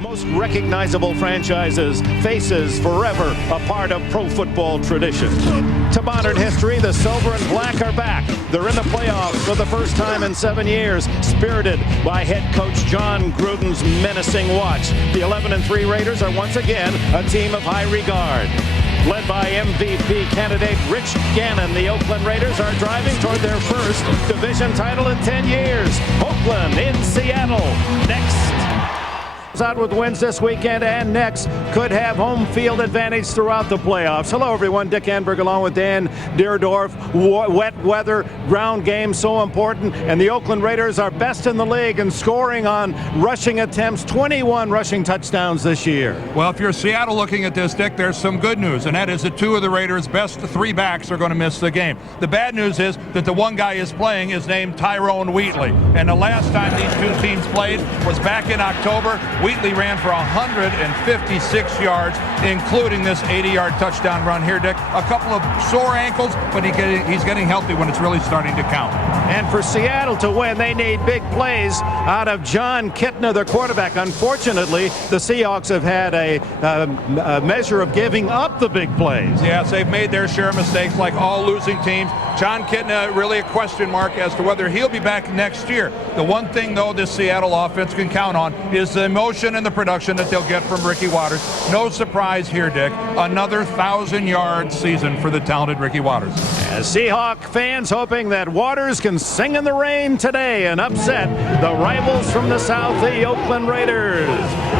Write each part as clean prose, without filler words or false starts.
Most recognizable franchises, faces forever a part of pro football tradition. To modern history, the silver and black are back. They're in the playoffs for the first time in 7 years, spirited by head coach John Gruden's menacing watch. The 11-3 Raiders are once again a team of high regard. Led by MVP candidate Rich Gannon, the Oakland Raiders are driving toward their first division title in 10 years. Oakland in Seattle next. Out with wins this weekend and next, could have home field advantage throughout the playoffs. Hello everyone, Dick Enberg along with Dan Deerdorf. Wet weather, ground game so important, and the Oakland Raiders are best in the league in scoring on rushing attempts, 21 rushing touchdowns this year. Well, if you're Seattle looking at this, Dick, there's some good news, and that is that two of the Raiders' best three backs are going to miss the game. The bad news is that the one guy is playing is named Tyrone Wheatley, and the last time these two teams played was back in October. Wheatley ran for 156 yards, including this 80-yard touchdown run here, Dick. A couple of sore ankles, but he's getting healthy when it's really starting to count. And for Seattle to win, they need big plays out of Jon Kitna, their quarterback. Unfortunately, the Seahawks have had a measure of giving up the big plays. Yes, they've made their share of mistakes like all losing teams. Jon Kitna, really a question mark as to whether he'll be back next year. The one thing, though, this Seattle offense can count on is the emotion and the production that they'll get from Ricky Watters. No surprise here, Dick. Another 1,000-yard season for the talented Ricky Watters. As Seahawk fans hoping that Watters can sing in the rain today and upset the rivals from the South, the Oakland Raiders.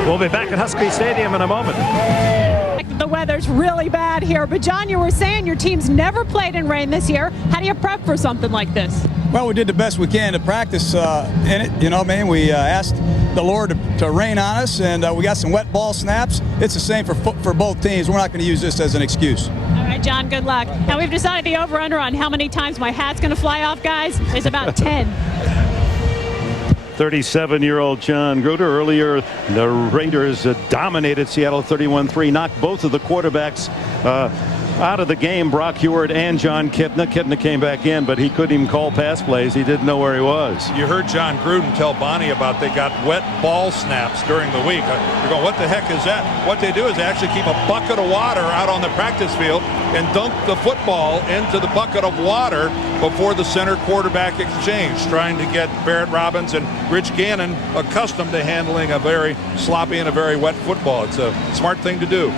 We'll be back at Husky Stadium in a moment. The weather's really bad here, but John, you were saying your team's never played in rain this year. How do you prep for something like this? Well, we did the best we can to practice in it. You know, man, we asked the Lord to rain on us, and we got some wet ball snaps. It's the same for both teams. We're not going to use this as an excuse. All right, John, good luck. Now, we've decided the over-under on how many times my hat's going to fly off, guys. It's about 10. 37-year-old Jon Gruden. Earlier, the Raiders dominated Seattle 31-3, knocked both of the quarterbacks out of the game, Brock Huard and Jon Kitna. Kitna came back in, but he couldn't even call pass plays. He didn't know where he was. You heard John Gruden tell Bonnie about they got wet ball snaps during the week. You're going, what the heck is that? What they do is they actually keep a bucket of water out on the practice field and dunk the football into the bucket of water before the center quarterback exchange, trying to get Barrett Robbins and Rich Gannon accustomed to handling a very sloppy and a very wet football. It's a smart thing to do.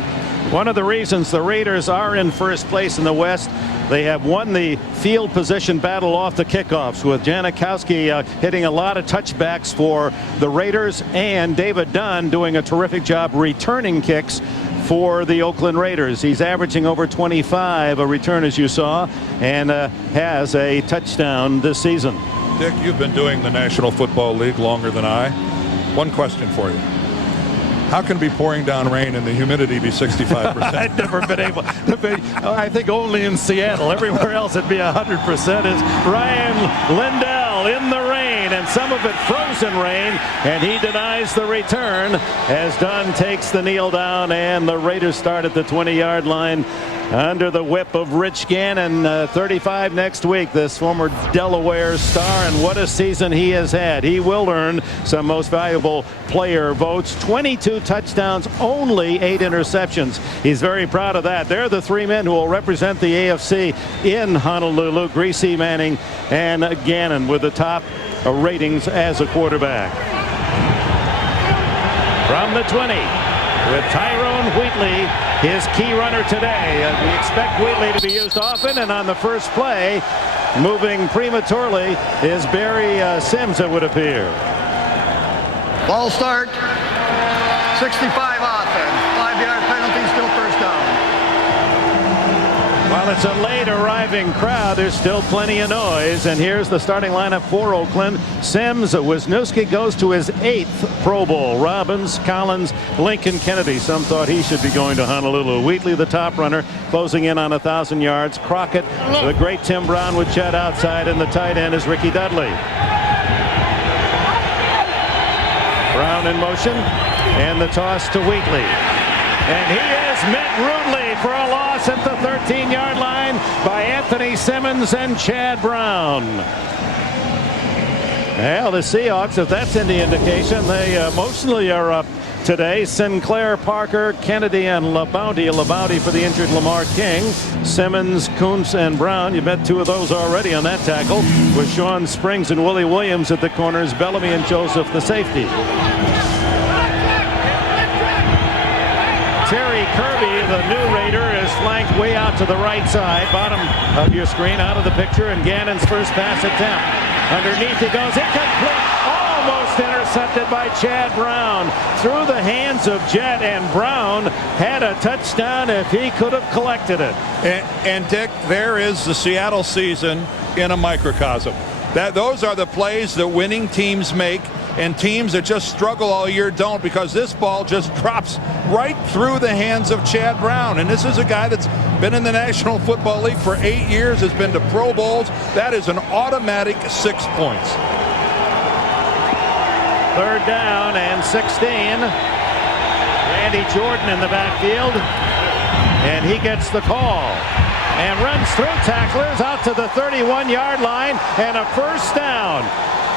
One of the reasons the Raiders are in first place in the West, they have won the field position battle off the kickoffs, with Janikowski hitting a lot of touchbacks for the Raiders, and David Dunn doing a terrific job returning kicks for the Oakland Raiders. He's averaging over 25 a return, as you saw, and has a touchdown this season. Dick, you've been doing the National Football League longer than I. One question for you. How can it be pouring down rain and the humidity be 65%? I've never been able to be. I think only in Seattle. Everywhere else it'd be 100%. Is Ryan Lindell in the rain, and some of it frozen rain, and he denies the return as Dunn takes the kneel down, and the Raiders start at the 20-yard line under the whip of Rich Gannon. 35 next week, this former Delaware star, and what a season he has had. He will earn some most valuable player votes. 22 touchdowns, only 8 interceptions. He's very proud of that. They're the three men who will represent the AFC in Honolulu. Greasy, Manning, and Gannon with the top ratings as a quarterback. From the 20, with Tyrone Wheatley, his key runner today. We expect Wheatley to be used often, and on the first play, moving prematurely, is Barry Sims, it would appear. Ball start, 65 offense, 5-yard penalty, still first down. While it's a late arriving crowd, there's still plenty of noise, and here's the starting lineup for Oakland. Sims, Wisniewski goes to his 8th Pro Bowl. Robbins, Collins, Lincoln, Kennedy. Some thought he should be going to Honolulu. Wheatley, the top runner, closing in on 1,000 yards. Crockett, the great Tim Brown with Chet outside, and the tight end is Ricky Dudley. Brown in motion, and the toss to Wheatley. And he is met rudely for a loss at the 13-yard line by Anthony Simmons and Chad Brown. Well, the Seahawks, if that's any indication, they emotionally are today. Sinclair, Parker, Kennedy, and Labounty. Labounty for the injured Lamar King. Simmons, Kuntz, and Brown. You bet 2 of those already on that tackle. With Sean Springs and Willie Williams at the corners. Bellamy and Joseph the safety. Terry Kirby, the new Raider, is flanked way out to the right side. Bottom of your screen, out of the picture, and Gannon's first pass attempt. Underneath he goes, incomplete. Almost intercepted by Chad Brown. Through the hands of Jet, and Brown had a touchdown if he could have collected it. And Dick, there is the Seattle season in a microcosm. Those are the plays that winning teams make, and teams that just struggle all year don't, because this ball just drops right through the hands of Chad Brown. And this is a guy that's been in the National Football League for 8 years, has been to Pro Bowls. That is an automatic 6 points. 3rd down and 16. Randy Jordan in the backfield, and he gets the call and runs through tacklers out to the 31-yard line, and a first down.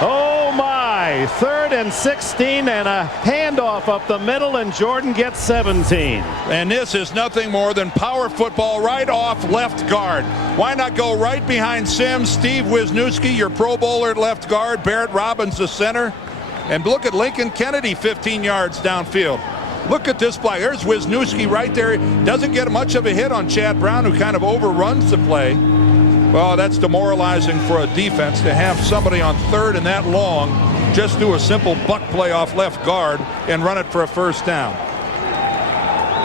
Oh my, 3rd and 16, and a handoff up the middle, and Jordan gets 17. And this is nothing more than power football right off left guard. Why not go right behind Sims? Steve Wisniewski, your Pro Bowler at left guard. Barrett Robbins, the center. And look at Lincoln Kennedy, 15 yards downfield. Look at this play. There's Wisniewski right there. Doesn't get much of a hit on Chad Brown, who kind of overruns the play. Well, that's demoralizing for a defense to have somebody on 3rd and that long just do a simple buck play off left guard and run it for a first down.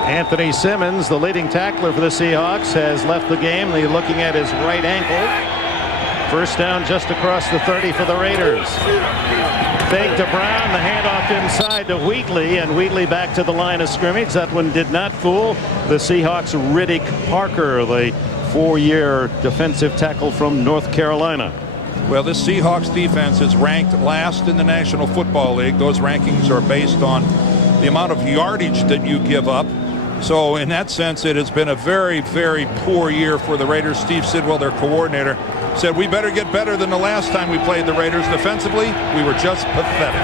Anthony Simmons, the leading tackler for the Seahawks, has left the game. They're looking at his right ankle. First down just across the 30 for the Raiders. Fake to Brown, the handoff inside to Wheatley, and Wheatley back to the line of scrimmage. That one did not fool the Seahawks. Riddick Parker, the 4-year defensive tackle from North Carolina. Well, this Seahawks defense is ranked last in the National Football League. Those rankings are based on the amount of yardage that you give up. So in that sense, it has been a very, very poor year for the Raiders. Steve Sidwell, their coordinator, said we better get better than the last time we played the Raiders. Defensively, we were just pathetic.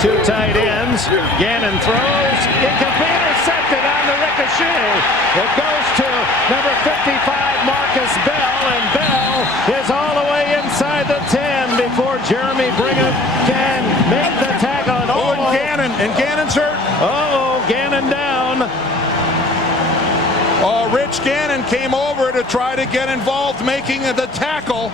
2 tight ends. Gannon throws. Incomplete, intercepted on the ricochet. It goes to number 55, Marcus Bell, and Bell is all the way inside the 10 before Jeremy Brigham can make the tackle. And Gannon's hurt. Oh, Gannon down. Oh, Rich Gannon came over to try to get involved making the tackle.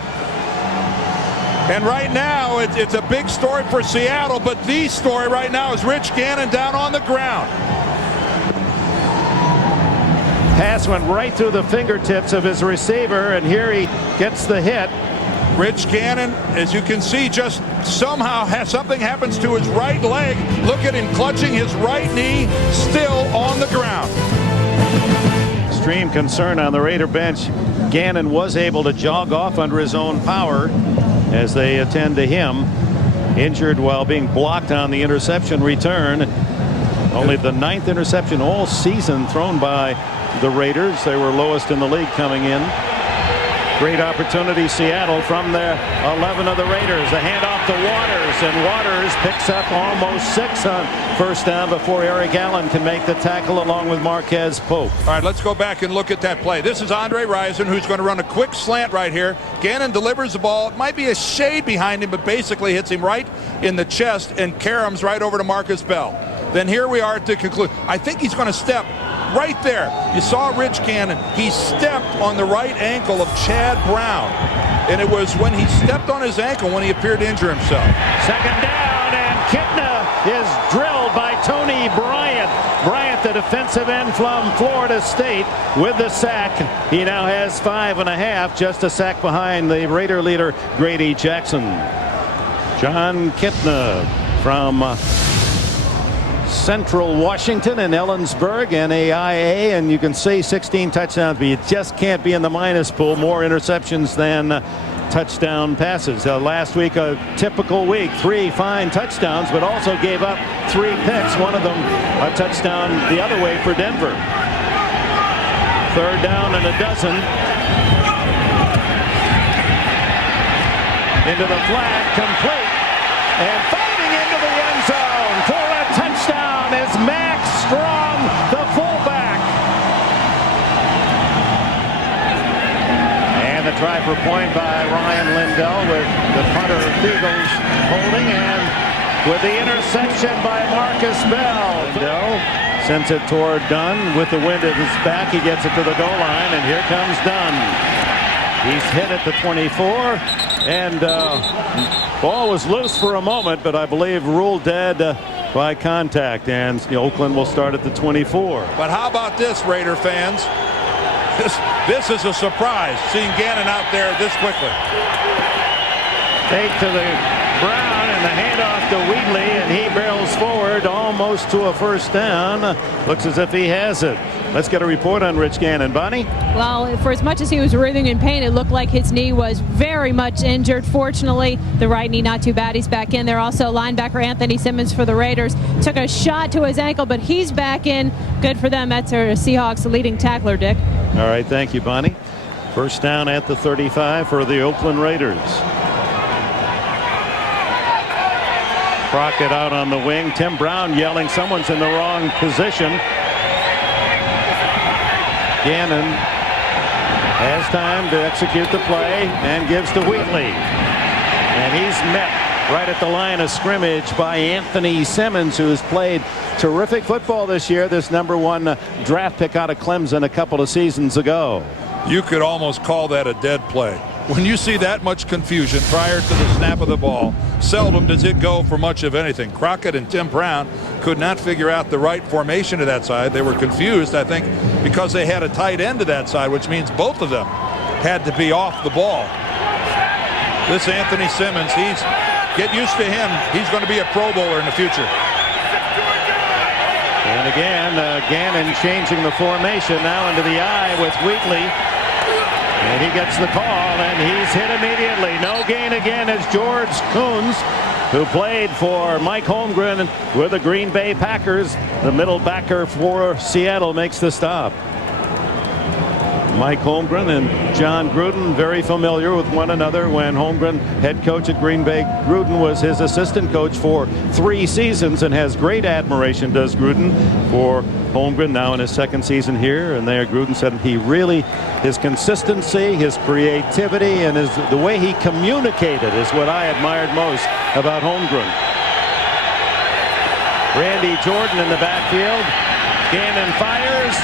And right now, it's a big story for Seattle, but the story right now is Rich Gannon down on the ground. Pass went right through the fingertips of his receiver, and here he gets the hit. Rich Gannon, as you can see, just somehow something happens to his right leg. Look at him clutching his right knee, still on the ground. Extreme concern on the Raider bench. Gannon was able to jog off under his own power as they attend to him. Injured while being blocked on the interception return. Only the 9th interception all season thrown by the Raiders. They were lowest in the league coming in. Great opportunity, Seattle, from the 11 of the Raiders. A handoff to Waters, and Waters picks up almost 6 on first down before Eric Allen can make the tackle along with Marquez Pope. All right, let's go back and look at that play. This is Andre Rison, who's going to run a quick slant right here. Gannon delivers the ball. It might be a shade behind him, but basically hits him right in the chest, and caroms right over to Marcus Bell. Then here we are to conclude. I think he's going to step right there. You saw Rich Gannon. He stepped on the right ankle of Chad Brown. And it was when he stepped on his ankle when he appeared to injure himself. 2nd down, and Kitna is drilled by Tony Bryant. Bryant, the defensive end from Florida State, with the sack. He now has 5.5, just a sack behind the Raider leader, Grady Jackson. John Kitna from Central Washington and Ellensburg, NAIA, and you can see 16 touchdowns, but you just can't be in the minus pool. More interceptions than touchdown passes. Last week, a typical week, 3 fine touchdowns, but also gave up 3 picks. One of them a touchdown the other way for Denver. 3rd down and a dozen. Into the flat, complete, and fighting into the end zone for a touchdown is try for point by Ryan Lindell with the punter Beagles holding, and with the interception by Marcus Bell. Lindell sends it toward Dunn with the wind at his back. He gets it to the goal line, and here comes Dunn. He's hit at the 24, and ball was loose for a moment, but I believe ruled dead by contact, and Oakland will start at the 24. But how about this, Raider fans? This is a surprise, seeing Gannon out there this quickly. Take to the Brown, and the handoff to Wheatley, and he barrels forward almost to a first down. Looks as if he has it. Let's get a report on Rich Gannon. Bonnie? Well, for as much as he was writhing in pain, it looked like his knee was very much injured. Fortunately, the right knee not too bad. He's back in there. Also, linebacker Anthony Simmons for the Raiders took a shot to his ankle, but he's back in. Good for them. That's our Seahawks leading tackler, Dick. All right, thank you, Bonnie. First down at the 35 for the Oakland Raiders. Crockett out on the wing. Tim Brown yelling someone's in the wrong position. Gannon has time to execute the play and gives to Wheatley. And he's met right at the line of scrimmage by Anthony Simmons, who has played terrific football this year. This #1 draft pick out of Clemson a couple of seasons ago. You could almost call that a dead play. When you see that much confusion prior to the snap of the ball, seldom does it go for much of anything. Crockett and Tim Brown could not figure out the right formation to that side. They were confused, I think, because they had a tight end to that side, which means both of them had to be off the ball. This Anthony Simmons, get used to him. He's going to be a Pro Bowler in the future. And again, Gannon changing the formation now into the eye with Wheatley. And he gets the call, and he's hit immediately. No gain again as George Coons, who played for Mike Holmgren with the Green Bay Packers, the middle backer for Seattle, makes the stop. Mike Holmgren and John Gruden very familiar with one another. When Holmgren, head coach at Green Bay, Gruden was his assistant coach for 3 seasons and has great admiration, does Gruden, for Holmgren now in his 2nd season here. And there Gruden said his consistency, his creativity, and the way he communicated is what I admired most about Holmgren. Randy Jordan in the backfield. Gannon fires,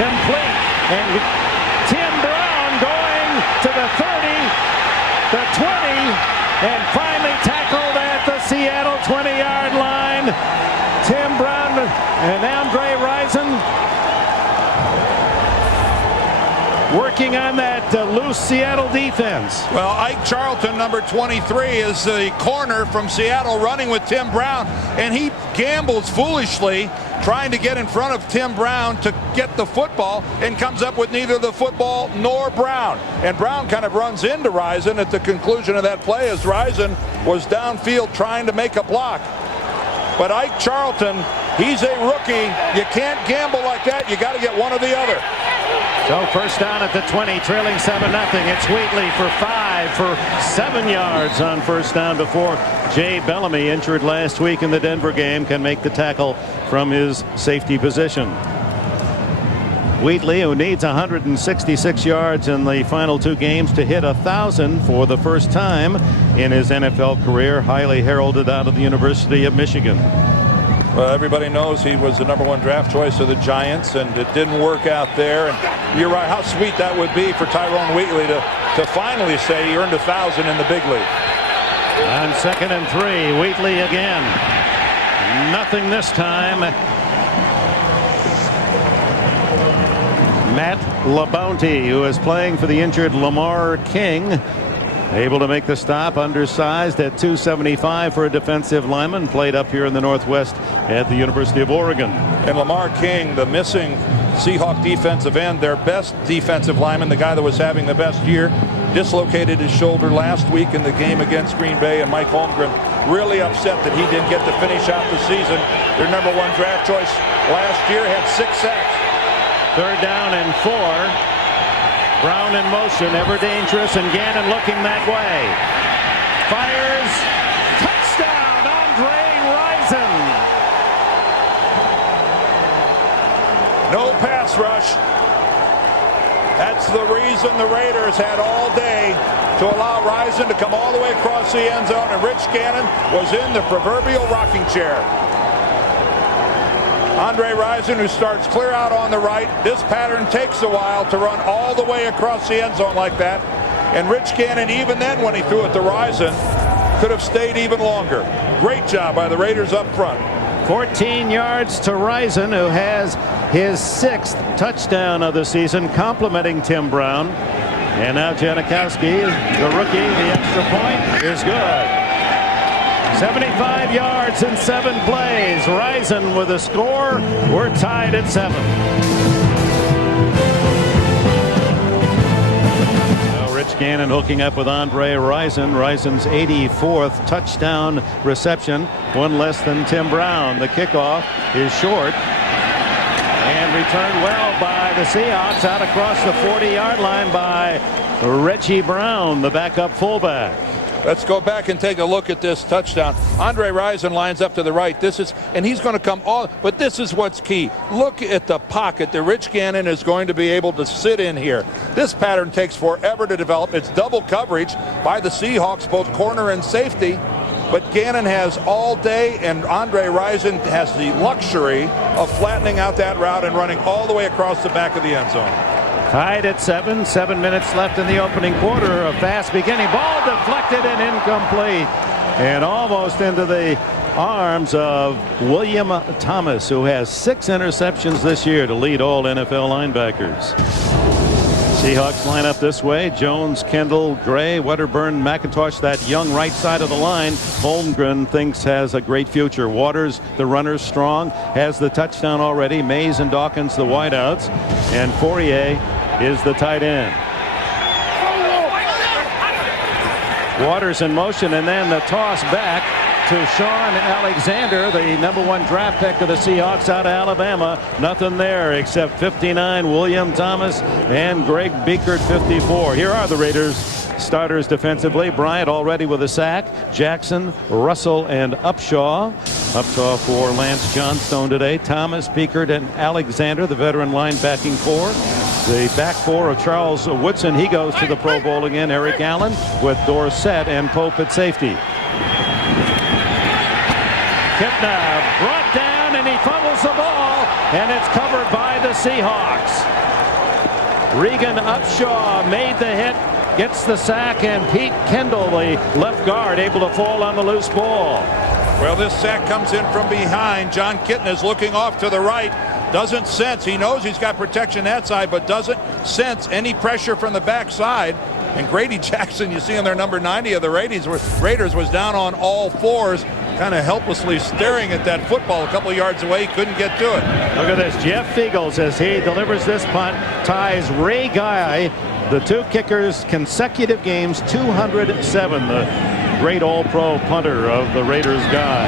complete, and Tim Brown going to the 30, the 20, and finally tackled at the Seattle 20-yard line. Tim Brown and Andre Rison working on that loose Seattle defense. Well, Ike Charlton, number 23, is the corner from Seattle running with Tim Brown, and he gambles foolishly trying to get in front of Tim Brown to get the football and comes up with neither the football nor Brown. And Brown kind of runs into Rison at the conclusion of that play as Rison was downfield trying to make a block. But Ike Charlton, he's a rookie. You can't gamble like that. You got to get one or the other. So first down at the 20, trailing 7-0. It's Wheatley for 5 for 7 yards on first down before Jay Bellamy, injured last week in the Denver game, can make the tackle from his safety position. Wheatley, who needs 166 yards in the final 2 games to hit 1,000 for the first time in his NFL career, highly heralded out of the University of Michigan. Well, everybody knows he was the #1 draft choice of the Giants, and it didn't work out there. And you're right, how sweet that would be for Tyrone Wheatley to finally say he earned 1,000 in the big league. On 2nd and 3, Wheatley again. Nothing this time. Matt LaBounty, who is playing for the injured Lamar King, able to make the stop, undersized at 275 for a defensive lineman, played up here in the Northwest at the University of Oregon. And Lamar King, the missing Seahawk defensive end, their best defensive lineman, the guy that was having the best year, dislocated his shoulder last week in the game against Green Bay, and Mike Holmgren really upset that he didn't get to finish out the season. Their #1 draft choice last year had 6 sacks. 3rd down and 4. Brown in motion, ever dangerous, and Gannon looking that way. Fires. Touchdown, Andre Rison. No pass rush. That's the reason the Raiders had all day to allow Rison to come all the way across the end zone, and Rich Gannon was in the proverbial rocking chair. Andre Rison, who starts clear out on the right. This pattern takes a while to run all the way across the end zone like that. And Rich Gannon, even then when he threw it to Rison, could have stayed even longer. Great job by the Raiders up front. 14 yards to Rison, who has his 6th touchdown of the season, complimenting Tim Brown. And now Janikowski, the rookie, the extra point is good. 75 yards in 7 plays. Rison with a score. We're tied at 7. Now Rich Gannon hooking up with Andre Rison. Rison's 84th touchdown reception, one less than Tim Brown. The kickoff is short and returned well by the Seahawks, out across the 40-yard line by Reggie Brown, the backup fullback. Let's go back and take a look at this touchdown. Andre Rison lines up to the right. And he's going to come all, but this is what's key. Look at the pocket that Rich Gannon is going to be able to sit in here. This pattern takes forever to develop. It's double coverage by the Seahawks, both corner and safety. But Gannon has all day, and Andre Rison has the luxury of flattening out that route and running all the way across the back of the end zone. Tied at 7. 7 minutes left in the opening quarter. A fast beginning. Ball deflected and incomplete. And almost into the arms of William Thomas, who has 6 interceptions this year to lead all NFL linebackers. Seahawks line up this way. Jones, Kendall, Gray, Wedderburn, McIntosh, that young right side of the line. Holmgren thinks has a great future. Waters, the runner, strong, has the touchdown already. Mays and Dawkins, the wideouts. And Fourier is the tight end. Waters in motion, and then the toss back to Sean Alexander, the #1 draft pick of the Seahawks out of Alabama. Nothing there except 59, William Thomas, and Greg Beekert, 54. Here are the Raiders starters defensively. Bryant already with a sack. Jackson, Russell, and Upshaw. Upshaw for Lance Johnstone today. Thomas, Beekert, and Alexander, the veteran linebacking core. The back four of Charles Woodson. He goes to the Pro Bowl again. Eric Allen with Dorsett and Pope at safety. Kipna brought down, and he fumbles the ball, and it's covered by the Seahawks. Regan Upshaw made the hit, gets the sack, and Pete Kendall, the left guard, able to fall on the loose ball. Well, this sack comes in from behind. John Kitna is looking off to the right. Doesn't sense, he knows he's got protection that side, but doesn't sense any pressure from the backside. And Grady Jackson, you see on their number 90 of the Raiders, was down on all fours, kind of helplessly staring at that football a couple yards away. He couldn't get to it. Look at this. Jeff Fiegels, as he delivers this punt, ties Ray Guy, the 2 kickers, consecutive games, 207. The great all-pro punter of the Raiders guy.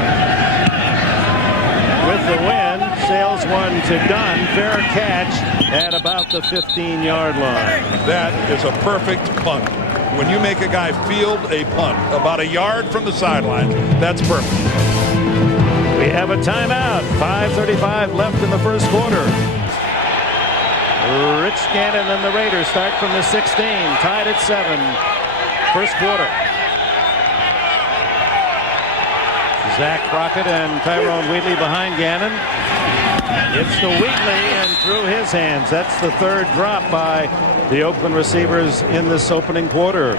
With the win, sails one to Dunn. Fair catch at about the 15-yard line. That is a perfect punt. When you make a guy field a punt about a yard from the sideline, that's perfect. We have a timeout. 5:35 left in the first quarter. Rich Gannon and the Raiders start from the 16, tied at 7. First quarter. Zach Crockett and Tyrone Wheatley behind Gannon. It's to Wheatley and through his hands. That's the 3rd drop by the Oakland receivers in this opening quarter.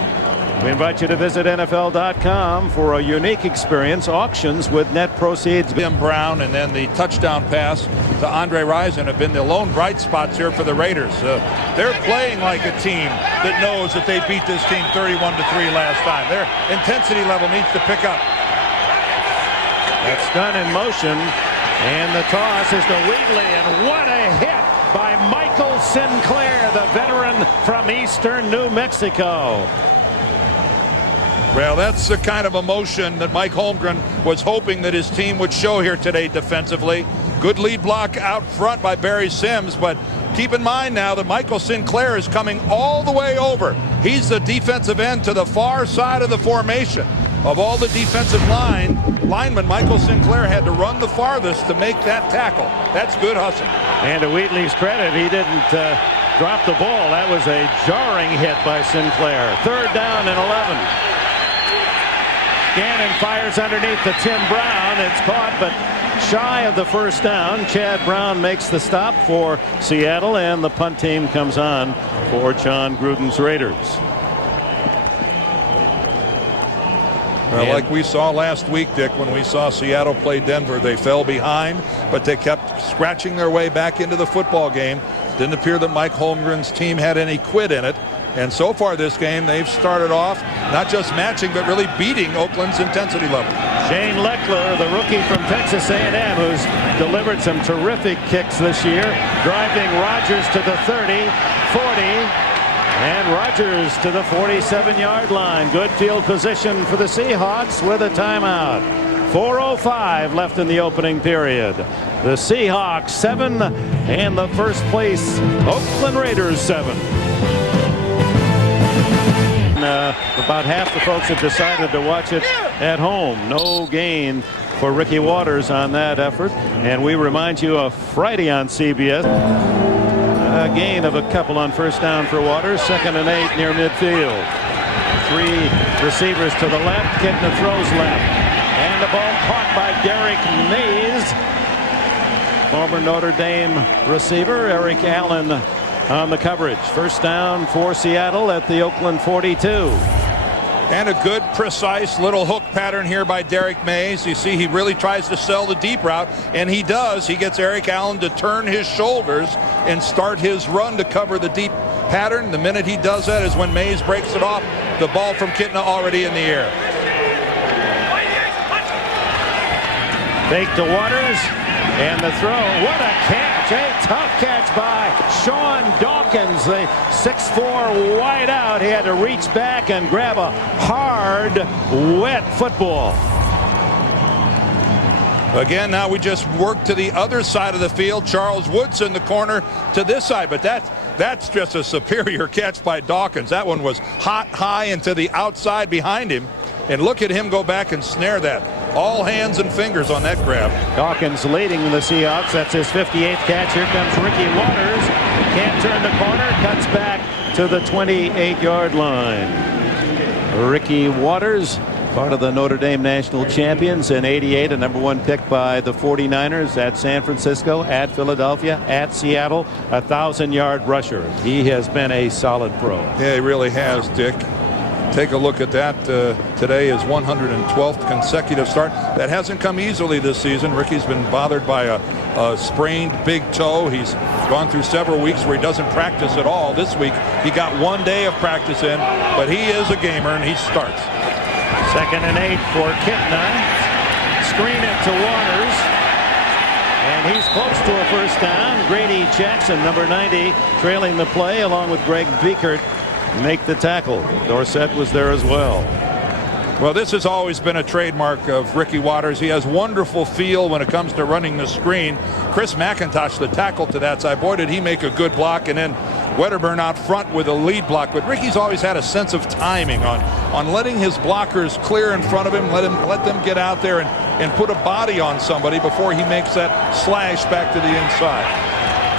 We invite you to visit NFL.com for a unique experience. Auctions with net proceeds. Tim Brown and then the touchdown pass to Andre Rison have been the lone bright spots here for the Raiders. They're playing like a team that knows that they beat this team 31-3 last time. Their intensity level needs to pick up. That's done in motion, and the toss is to Wheatley, and what a hit by Michael Sinclair, the veteran from eastern New Mexico. Well, that's the kind of emotion that Mike Holmgren was hoping that his team would show here today defensively. Good lead block out front by Barry Sims, but keep in mind now that Michael Sinclair is coming all the way over. He's the defensive end to the far side of the formation. Of all the defensive linemen, Michael Sinclair had to run the farthest to make that tackle. That's good hustle. And to Wheatley's credit, he didn't dropped the ball. That was a jarring hit by Sinclair. 3rd down and 11. Gannon fires underneath to Tim Brown. It's caught, but shy of the 1st down. Chad Brown makes the stop for Seattle, and the punt team comes on for John Gruden's Raiders. Well, like we saw last week, Dick, when we saw Seattle play Denver, they fell behind, but they kept scratching their way back into the football game. Didn't appear that Mike Holmgren's team had any quit in it. And so far this game, they've started off not just matching, but really beating Oakland's intensity level. Shane Leckler, the rookie from Texas A&M, who's delivered some terrific kicks this year, driving Rodgers to the 30, 40, and Rodgers to the 47-yard line. Good field position for the Seahawks with a timeout. 4:05 left in the opening period. The Seahawks 7 and the first place Oakland Raiders 7. About half the folks have decided to watch it at home. No gain for Ricky Waters on that effort. And we remind you of Friday on CBS. A gain of a couple on 1st down for Waters. 2nd and 8 near midfield. 3 receivers to the left. Kitna throws left. And the ball caught by Derek Mays. Former Notre Dame receiver Eric Allen on the coverage. 1st down for Seattle at the Oakland 42. And a good, precise little hook pattern here by Derek Mays. You see, he really tries to sell the deep route, and he does. He gets Eric Allen to turn his shoulders and start his run to cover the deep pattern. The minute he does that is when Mays breaks it off. The ball from Kitna already in the air. Fake to Waters, and the throw. What a catch! A tough catch by Sean Dawkins, the 6'4" wide out. He had to reach back and grab a hard, wet football. Again, now we just work to the other side of the field. Charles Woodson, the corner, to this side, but that's just a superior catch by Dawkins. That one was hot, high, and to the outside behind him. And look at him go back and snare that. All hands and fingers on that grab. Dawkins leading the Seahawks. That's his 58th catch. Here comes Ricky Waters. Can't turn the corner. Cuts back to the 28-yard line. Ricky Waters, part of the Notre Dame national champions in '88, a #1 pick by the 49ers at San Francisco, at Philadelphia, at Seattle, 1,000-yard rusher. He has been a solid pro. Yeah, he really has, Dick. Take a look at that. Today is 112th consecutive start. That hasn't come easily this season. Ricky's been bothered by a sprained big toe. He's gone through several weeks where he doesn't practice at all. This week he got 1 day of practice in, but he is a gamer and he starts. 2nd and 8 for Kitna. Screen it to Waters. And he's close to a 1st down. Grady Jackson, number 90, trailing the play along with Greg Biekert. Make the tackle. Dorsett was there as well. Well, this has always been a trademark of Ricky Waters. He has wonderful feel when it comes to running the screen. Chris McIntosh, the tackle to that side, boy, did he make a good block, and then Wedderburn out front with a lead block. But Ricky's always had a sense of timing on letting his blockers clear in front of him, let them get out there and put a body on somebody before he makes that slash back to the inside.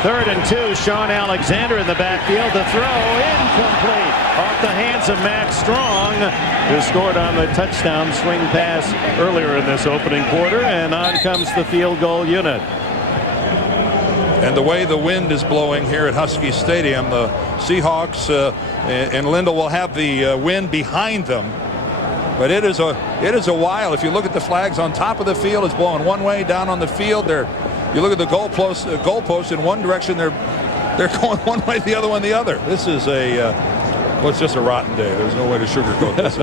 3rd and 2, Sean Alexander in the backfield. The throw incomplete off the hands of Matt Strong, who scored on the touchdown swing pass earlier in this opening quarter, and on comes the field goal unit. And the way the wind is blowing here at Husky Stadium, the Seahawks and Lindell will have the wind behind them. But it is a while. If you look at the flags on top of the field, it's blowing one way. Down on the field, you look at the goalposts in one direction, they're going one way, the other one the other. This is it's just a rotten day. There's no way to sugarcoat this.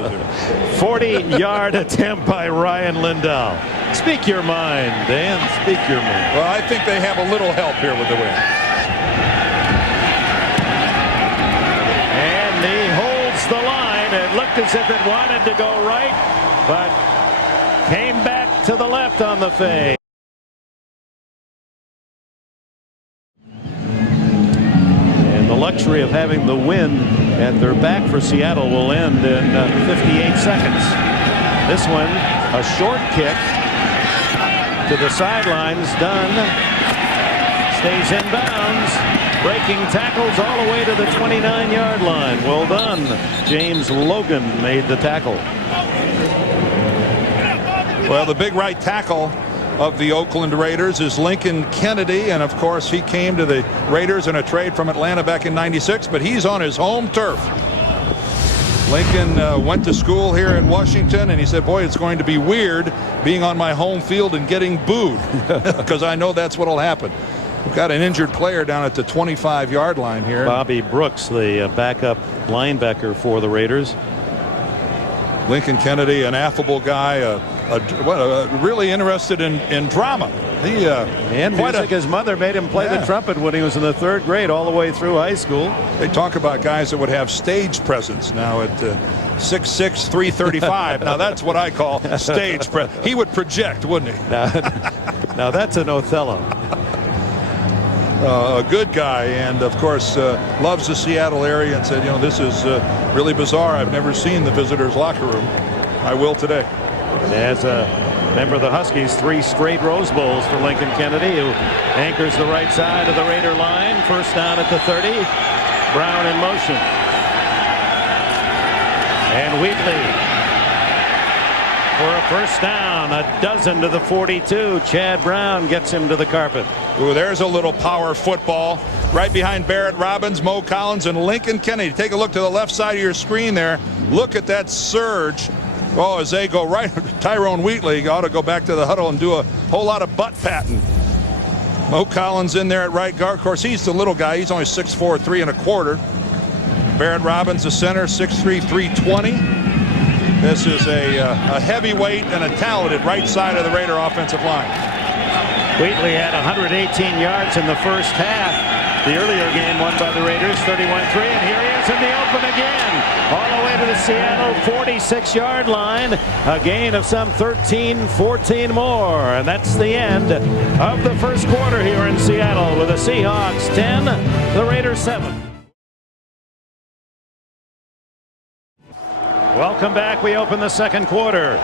40-yard attempt by Ryan Lindell. Speak your mind, Dan. Speak your mind. Well, I think they have a little help here with the win. And he holds the line. It looked as if it wanted to go right, but came back to the left on the fade. The luxury of having the wind at their back for Seattle will end in 58 seconds. This one, a short kick to the sidelines. Dunn stays in bounds. breaking tackles all the way to the 29-yard line. Well done. James Logan made the tackle. Well, the big right tackle of the Oakland Raiders is Lincoln Kennedy, and of course he came to the Raiders in a trade from Atlanta back in '96, but he's on his home turf. Lincoln went to school here in Washington, and he said, boy, it's going to be weird being on my home field and getting booed, because I know that's what will happen. We've got an injured player down at the 25-yard line here. Bobby Brooks, the backup linebacker for the Raiders. Lincoln Kennedy, an affable guy, really interested in drama. He and music. His mother made him play the trumpet when he was in the 3rd grade all the way through high school. They talk about guys that would have stage presence now at 6'6", 335. Now that's what I call stage presence. He would project, wouldn't he? Now that's an Othello. A good guy, and of course loves the Seattle area, and said, this is really bizarre. I've never seen the visitors' locker room. I will today. As a member of the Huskies, 3 straight Rose Bowls for Lincoln Kennedy, who anchors the right side of the Raider line. First down at the 30. Brown in motion. And Wheatley for a first down. A dozen to the 42. Chad Brown gets him to the carpet. Ooh, there's a little power football right behind Barrett Robbins, Mo Collins, and Lincoln Kennedy. Take a look to the left side of your screen there. Look at that surge. Oh, as they go right, Tyrone Wheatley ought to go back to the huddle and do a whole lot of butt patting. Mo Collins in there at right guard. Of course, he's the little guy. He's only 6'4", 3¼ Barrett Robbins, the center, 6'3", 320. This is a heavyweight and a talented right side of the Raider offensive line. Wheatley had 118 yards in the first half. The earlier game won by the Raiders, 31-3, and here he is in the open again. All the way to the Seattle 46-yard line. A gain of some 13, 14 more. And that's the end of the first quarter here in Seattle with the Seahawks 10, the Raiders 7. Welcome back. We open the second quarter.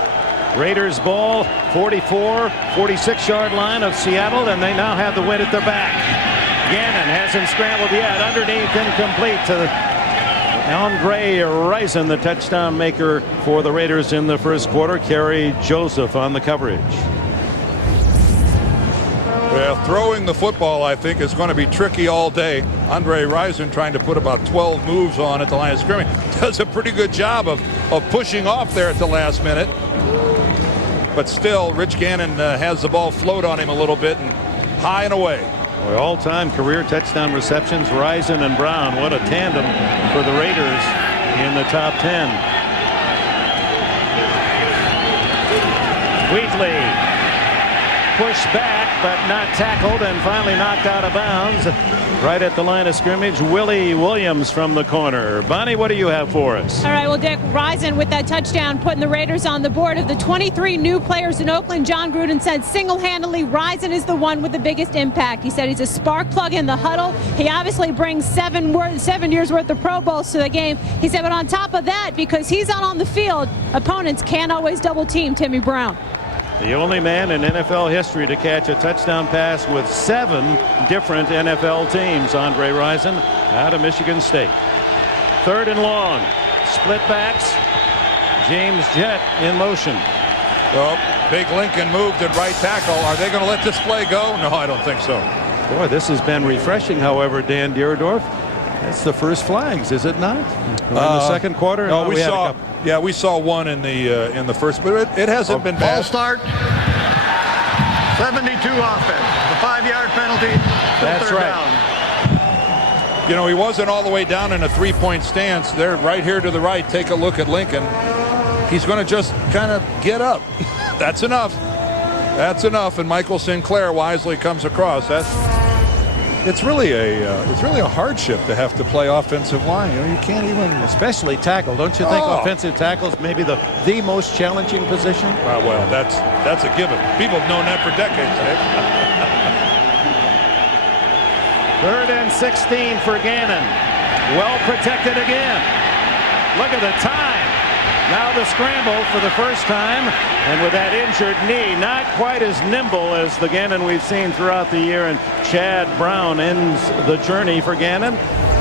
Raiders ball, 44, 46-yard line of Seattle, and they now have the wind at their back. Gannon hasn't scrambled yet. Underneath, incomplete to Andre Rison, the touchdown maker for the Raiders in the first quarter. Kerry Joseph on the coverage. Well, throwing the football, I think, is going to be tricky all day. Andre Rison trying to put about 12 moves on at the line of scrimmage. Does a pretty good job of pushing off there at the last minute. But still, Rich Gannon has the ball float on him a little bit and high and away. Well, all-time career touchdown receptions, Rison and Brown. What a tandem for the Raiders in the top 10. Wheatley pushed back, but not tackled, and finally knocked out of bounds right at the line of scrimmage. Willie Williams from the corner. Bonnie, what do you have for us? All right, well, Dick, Rison with that touchdown putting the Raiders on the board. Of the 23 new players in Oakland, John Gruden said single-handedly Rison is the one with the biggest impact. He said he's a spark plug in the huddle. He obviously brings 7 years worth of Pro Bowls to the game. He said, but on top of that, because he's out on the field, opponents can't always double team Timmy Brown. The only man in NFL history to catch a touchdown pass with 7 different NFL teams, Andre Rison, out of Michigan State. 3rd and long. Split backs. James Jett in motion. Well, Big Lincoln moved at right tackle. Are they going to let this play go? No, I don't think so. Boy, this has been refreshing, however, Dan Dierdorf. That's the first flags, is it not? In the second quarter? No, we saw one in the first, but it hasn't been bad. Ball start. 72 offense. The 5-yard penalty. That's right. Down. You know, he wasn't all the way down in a 3-point stance. They're right here to the right. Take a look at Lincoln. He's going to just kind of get up. That's enough. That's enough. And Michael Sinclair wisely comes across. It's really a hardship to have to play offensive line. You know, you can't even, especially tackle. Don't you think offensive tackle is maybe the most challenging position? Well, that's a given. People have known that for decades, Nick. 3rd and 16 for Gannon. Well protected again. Look at the time. Now the scramble for the first time, and with that injured knee, not quite as nimble as the Gannon we've seen throughout the year, and Chad Brown ends the journey for Gannon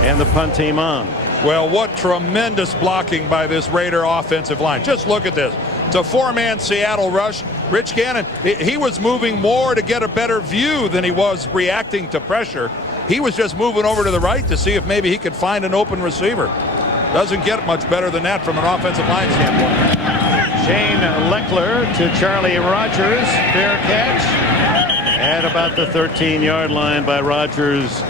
and the punt team on. Well, what tremendous blocking by this Raider offensive line. Just look at this. It's a 4-man Seattle rush. Rich Gannon, he was moving more to get a better view than he was reacting to pressure. He was just moving over to the right to see if maybe he could find an open receiver. Doesn't get much better than that from an offensive line standpoint. Shane Leckler to Charlie Rogers. Fair catch at about the 13-yard line by Rogers,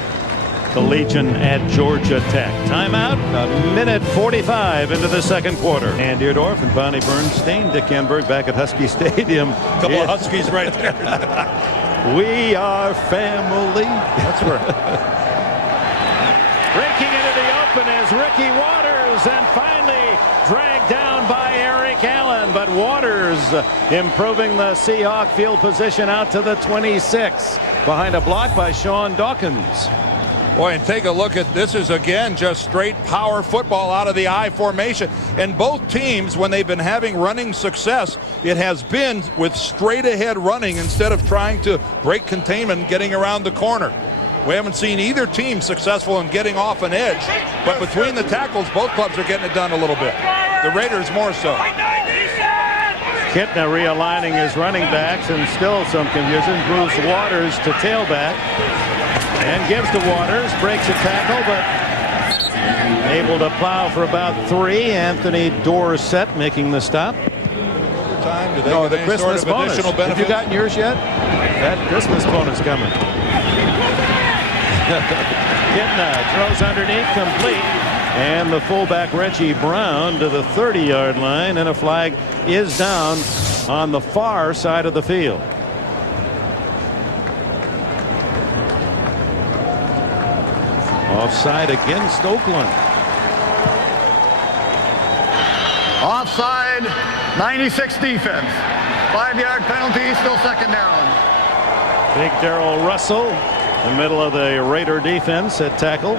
the Legion at Georgia Tech. Timeout, a minute 45 into the second quarter. And Deerdorf and Bonnie Bernstein, Dick Enberg back at Husky Stadium. Couple of Huskies right there. We are family. That's right. Breaking into the open is Ricky Waters, and finally dragged down by Eric Allen. But Waters improving the Seahawk field position out to the 26 behind a block by Sean Dawkins. Boy, and take a look at this. Is again just straight power football out of the I formation. And both teams, when they've been having running success, it has been with straight ahead running instead of trying to break containment and getting around the corner. We haven't seen either team successful in getting off an edge, but between the tackles, both clubs are getting it done a little bit. The Raiders more so. Kitna realigning his running backs, and still some confusion. Moves Waters to tailback and gives to Waters, breaks a tackle, but able to plow for about 3. Anthony Dorsett making the stop. Time, do they No, get the any Christmas sort of bonus. additional Have you benefits? gotten yours yet? That Christmas bonus coming. Kitna throws underneath, complete, and the fullback Reggie Brown to the 30-yard line, and a flag is down on the far side of the field. Offside against Oakland. Offside, 96 defense. 5-yard penalty, still second down. Big Darrell Russell, the middle of the Raider defense at tackle.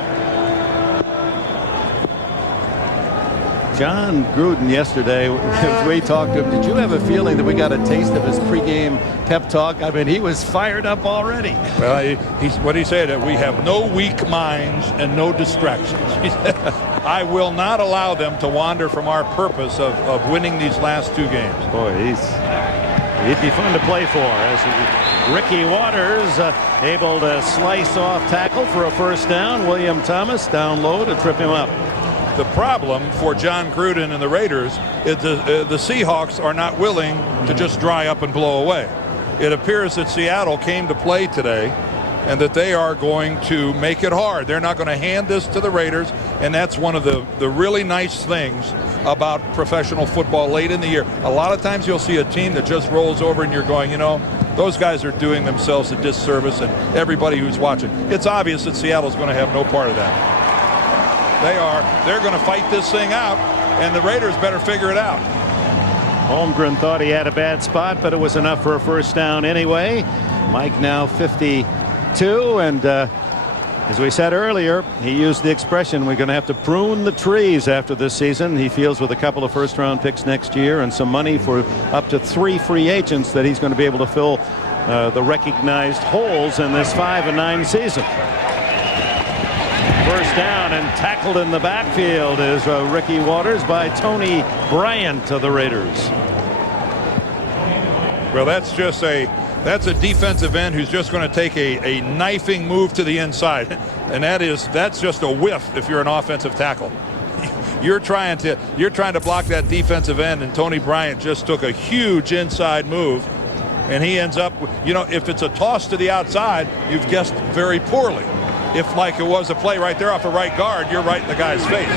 John Gruden yesterday, as we talked to him, did you have a feeling that we got a taste of his pregame pep talk? I mean, he was fired up already. Well, what did he say? That we have no weak minds and no distractions. He said, I will not allow them to wander from our purpose of winning these last 2 games. Boy, he'd be fun to play for. As Ricky Waters able to slice off tackle for a first down. William Thomas down low to trip him up. The problem for John Gruden and the Raiders is the Seahawks are not willing to just dry up and blow away. It appears that Seattle came to play today and that they are going to make it hard. They're not going to hand this to the Raiders, and that's one of the really nice things about professional football late in the year. A lot of times you'll see a team that just rolls over and you're going, you know, those guys are doing themselves a disservice, and everybody who's watching. It's obvious that Seattle's going to have no part of that. They're going to fight this thing out, and the Raiders better figure it out. Holmgren thought he had a bad spot, but it was enough for a first down anyway. Mike now 52, and as we said earlier, he used the expression, we're going to have to prune the trees after this season. He feels with a couple of first-round picks next year and some money for up to 3 free agents that he's going to be able to fill the recognized holes in this 5-9 season. First down, and tackled in the backfield is Ricky Waters by Tony Bryant of the Raiders. Well, that's a defensive end who's just going to take a knifing move to the inside, and that's just a whiff if you're an offensive tackle. You're trying to block that defensive end, and Tony Bryant just took a huge inside move, and he ends up, you know, if it's a toss to the outside, you've guessed very poorly. If, like it was a play right there off the right guard, you're right in the guy's face.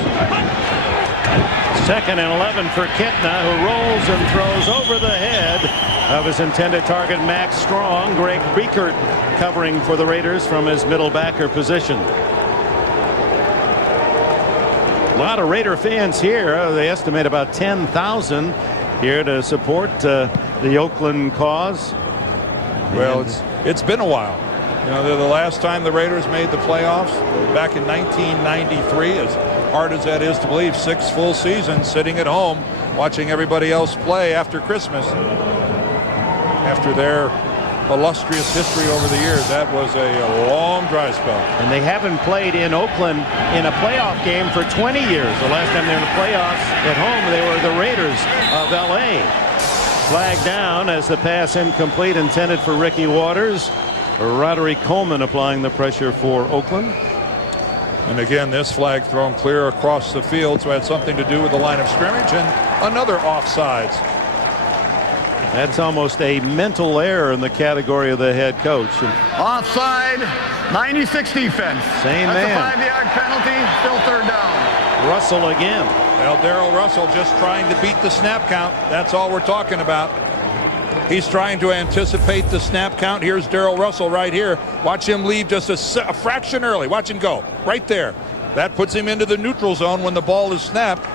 2nd and 11 for Kitna, who rolls and throws over the head of his intended target, Max Strong. Greg Biekert covering for the Raiders from his middle backer position. A lot of Raider fans here. They estimate about 10,000 here to support the Oakland cause. Well, it's been a while. You know, the last time the Raiders made the playoffs back in 1993, as hard as that is to believe, 6 full seasons sitting at home watching everybody else play after Christmas. After their illustrious history over the years, that was a long dry spell. And they haven't played in Oakland in a playoff game for 20 years. The last time they were in the playoffs at home, they were the Raiders of L.A. Flag down as the pass incomplete, intended for Ricky Waters. Roderick Coleman applying the pressure for Oakland. And again, this flag thrown clear across the field, so it had something to do with the line of scrimmage, and another offsides. That's almost a mental error in the category of the head coach. Offside, 96 defense. Same That's man. a 5-yard penalty, still third down. Russell again. Well, Darrell Russell just trying to beat the snap count. That's all we're talking about. He's trying to anticipate the snap count. Here's Darrell Russell right here. Watch him leave just a fraction early. Watch him go right there. That puts him into the neutral zone when the ball is snapped.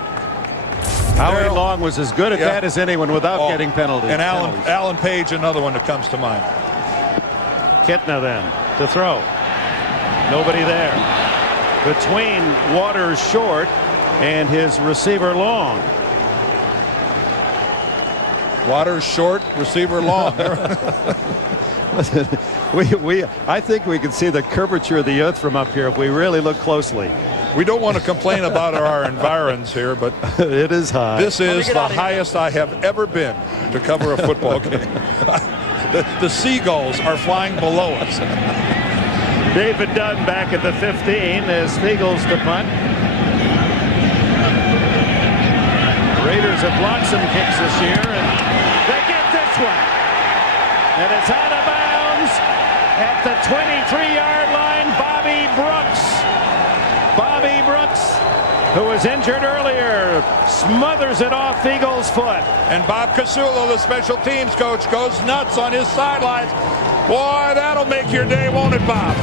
Howie Long was as good at that as anyone without getting penalties. And Alan Page, another one that comes to mind. Kitna then to throw. Nobody there. Between Waters short and his receiver Long. Waters short, receiver long. I think we can see the curvature of the earth from up here if we really look closely. We don't want to complain about our environs here, but it is high. This is the highest I have ever been to cover a football game. The seagulls are flying below us. David Dunn back at the 15 as Spiegels to punt. Raiders have blocked some kicks this year, and they get this one. And it's out of bounds at the 23-yard line. Bobby Brooks, who was injured earlier, smothers it off Fiegel's foot. And Bob Casulo, the special teams coach, goes nuts on his sidelines. Boy, that'll make your day, won't it, Bob?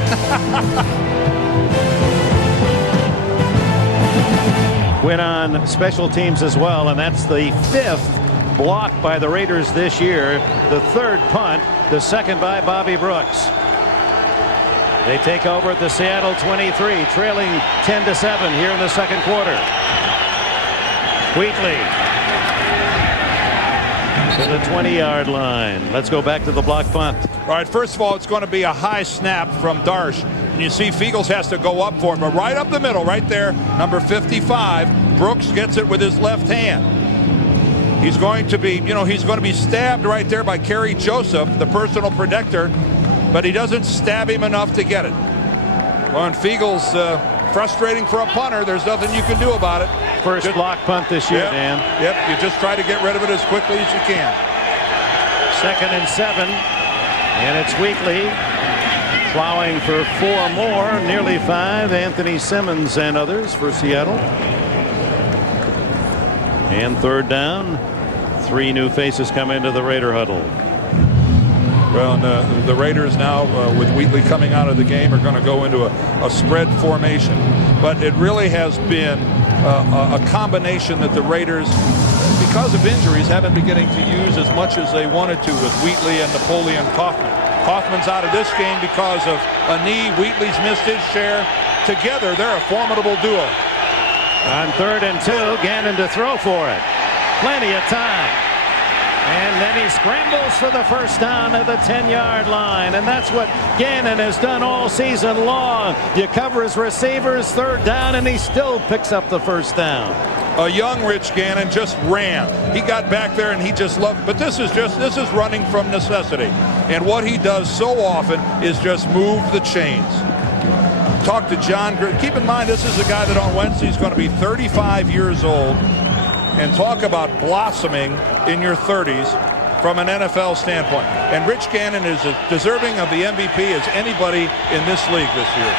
Went on special teams as well, and that's the 5th block by the Raiders this year. The 3rd punt, the 2nd by Bobby Brooks. They take over at the Seattle 23, trailing 10-7 here in the 2nd quarter. Wheatley to the 20-yard line. Let's go back to the block punt. All right, first of all, it's going to be a high snap from Darsh. And you see Fiegel's has to go up for it, but right up the middle, right there, number 55, Brooks gets it with his left hand. He's going to be, he's going to be stabbed right there by Kerry Joseph, the personal protector, but he doesn't stab him enough to get it. Well, and Fiegel's frustrating for a punter. There's nothing you can do about it. First block punt this year, Dan. Yep, you just try to get rid of it as quickly as you can. 2nd and 7, and it's Wheatley plowing for 4 more, nearly 5. Anthony Simmons and others for Seattle. And 3rd down. 3 new faces come into the Raider huddle. Well, and the Raiders now, with Wheatley coming out of the game, are going to go into a spread formation. But it really has been a combination that the Raiders, because of injuries, haven't been getting to use as much as they wanted to with Wheatley and Napoleon Kaufman. Kaufman's out of this game because of a knee. Wheatley's missed his share. Together, they're a formidable duo. On 3rd and 2, Gannon to throw for it. Plenty of time. And then he scrambles for the first down at the 10-yard line. And that's what Gannon has done all season long. You cover his receivers, 3rd down, and he still picks up the first down. A young Rich Gannon just ran. He got back there and he just loved. But this is running from necessity. And what he does so often is just move the chains. Talk to John. Keep in mind, this is a guy that on Wednesday is going to be 35 years old. And talk about blossoming in your 30s from an NFL standpoint. And Rich Gannon is as deserving of the MVP as anybody in this league this year.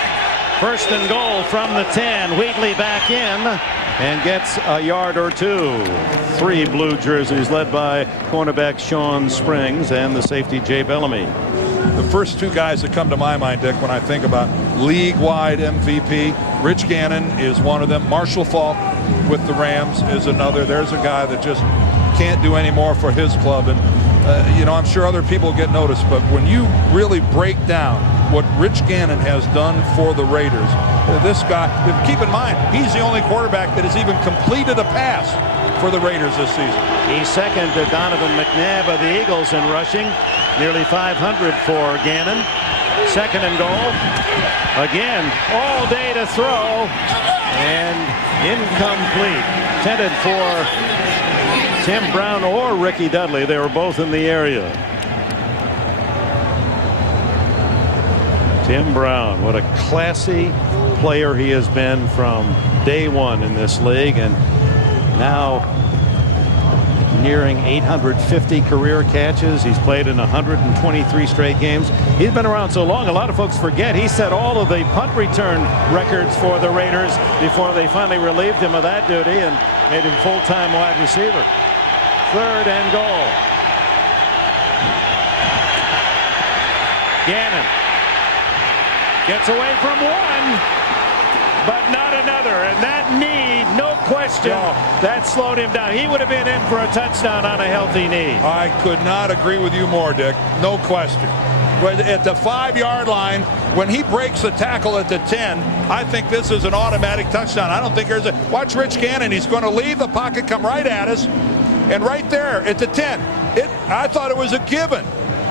1st and goal from the 10. Wheatley back in and gets a yard or 2. 3 blue jerseys led by cornerback Sean Springs and the safety Jay Bellamy. The first 2 guys that come to my mind, Dick, when I think about league-wide MVP, Rich Gannon is one of them. Marshall Faulk with the Rams is another. There's a guy that just can't do any more for his club. And, I'm sure other people get noticed, but when you really break down what Rich Gannon has done for the Raiders, this guy, keep in mind, he's the only quarterback that has even completed a pass for the Raiders this season. He's second to Donovan McNabb of the Eagles in rushing. Nearly 500 for Gannon. Second and goal. Again, all day to throw. And incomplete. Intended for Tim Brown or Ricky Dudley. They were both in the area. Tim Brown, what a classy player he has been from day one in this league, and now nearing 850 career catches. He's played in 123 straight games. He's been around so long, a lot of folks forget he set all of the punt return records for the Raiders before they finally relieved him of that duty and made him full-time wide receiver. Third and goal. Gannon gets away from one, but not another. And that knee, no question, that slowed him down. He would have been in for a touchdown on a healthy knee. I could not agree with you more, Dick. No question. But at the 5-yard line, when he breaks the tackle at the 10, I think this is an automatic touchdown. I don't think there's a... Watch Rich Gannon. He's going to leave the pocket, come right at us, and right there at the 10. I thought it was a given.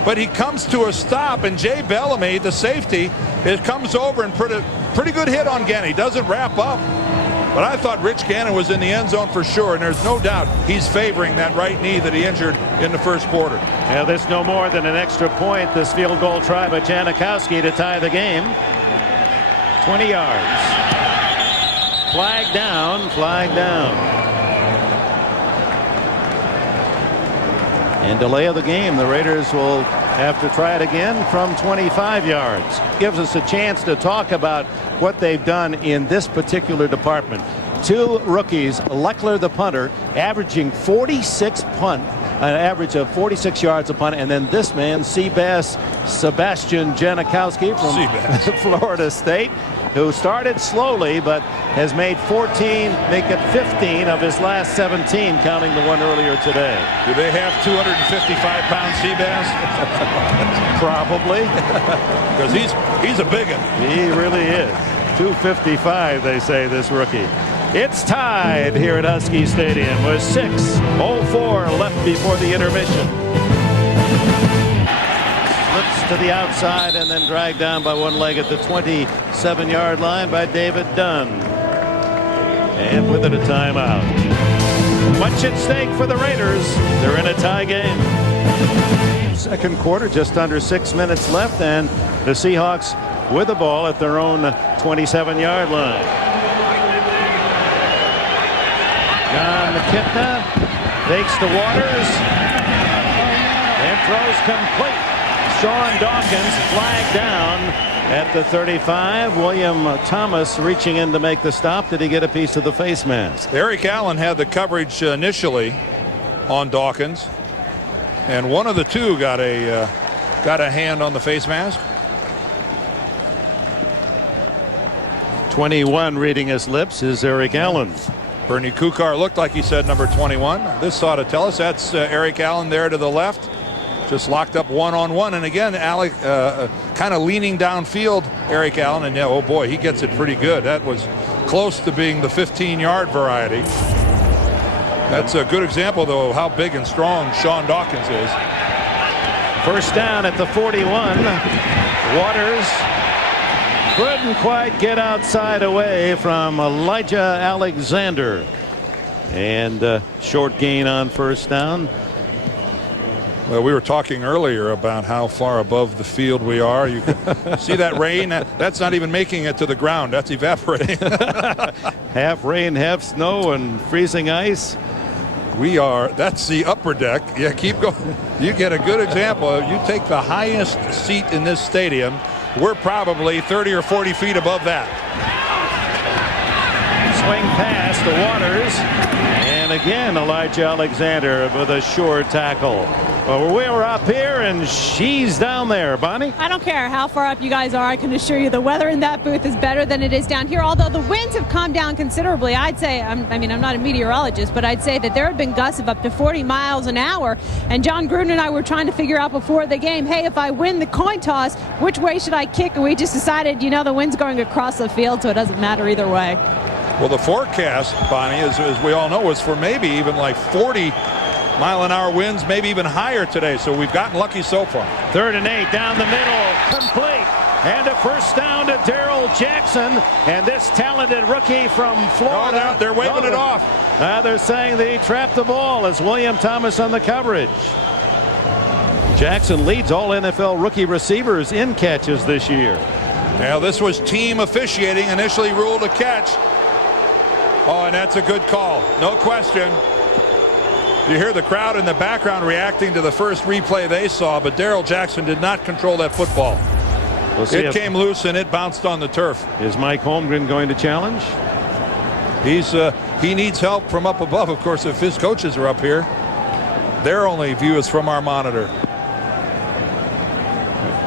But he comes to a stop, and Jay Bellamy, the safety, it comes over and pretty good hit on Gannon. He doesn't wrap up. But I thought Rich Gannon was in the end zone for sure, and there's no doubt he's favoring that right knee that he injured in the first quarter. Yeah, there's no more than an extra point. This field goal try by Janikowski to tie the game. 20 yards. Flag down, flag down. And delay of the game. The Raiders will have to try it again from 25 yards. Gives us a chance to talk about what they've done in this particular department. Two rookies, Leckler the punter, averaging 46 punt, an average of 46 yards a punt, and then this man, Sebastian Janikowski from Florida State, who started slowly but has made 14, make it 15 of his last 17, counting the one earlier today. Do they have 255-pound Seabass? Probably. Because he's a big one. He really is. 255, they say, this rookie. It's tied here at Husky Stadium with 6:04 left before the intermission. Slips to the outside and then dragged down by one leg at the 27-yard line by David Dunn. And with it, a timeout. Much at stake for the Raiders. They're in a tie game. Second quarter, just under 6 minutes left, and the Seahawks with the ball at their own 27-yard line. John McKitna fakes the Waters and throws complete. Sean Dawkins flagged down at the 35. William Thomas reaching in to make the stop. Did he get a piece of the face mask? Eric Allen had the coverage initially on Dawkins, and one of the two got a hand on the face mask. 21 reading his lips is Eric Allen. Bernie Kukar looked like he said number 21. This ought to tell us that's Eric Allen there to the left, just locked up one-on-one. And again, Alec kind of leaning downfield, Eric Allen, and yeah, oh boy, he gets it pretty good. That was close to being the 15-yard variety. That's a good example, though, of how big and strong Sean Dawkins is. First down at the 41. Waters couldn't quite get outside away from Elijah Alexander. And short gain on first down. Well, we were talking earlier about how far above the field we are. You can see that rain. That's not even making it to the ground. That's evaporating. Half rain, half snow, and freezing ice. That's the upper deck. Yeah, keep going. You get a good example. You take the highest seat in this stadium. We're probably 30 or 40 feet above that. Swing pass to Waters. And again, Elijah Alexander with a sure tackle. Well, we're up here and she's down there. Bonnie? I don't care how far up you guys are. I can assure you the weather in that booth is better than it is down here. Although the winds have calmed down considerably. I'd say, I'm not a meteorologist, but I'd say that there have been gusts of up to 40 miles an hour. And John Gruden and I were trying to figure out before the game, hey, if I win the coin toss, which way should I kick? And we just decided, the wind's going across the field, so it doesn't matter either way. Well, the forecast, Bonnie, as we all know, is for maybe even like 40-mile-an-hour winds, maybe even higher today. So we've gotten lucky so far. 3rd and 8 down the middle, complete. And a first down to Darrell Jackson. And this talented rookie from Florida. Oh, they're waving it off. They're saying they trapped the ball as William Thomas on the coverage. Jackson leads all NFL rookie receivers in catches this year. Now, this was team officiating, initially ruled a catch. Oh, and that's a good call. No question. You hear the crowd in the background reacting to the first replay they saw, but Darrell Jackson did not control that football. It came loose and it bounced on the turf. Is Mike Holmgren going to challenge? He needs help from up above. Of course, if his coaches are up here, their only view is from our monitor.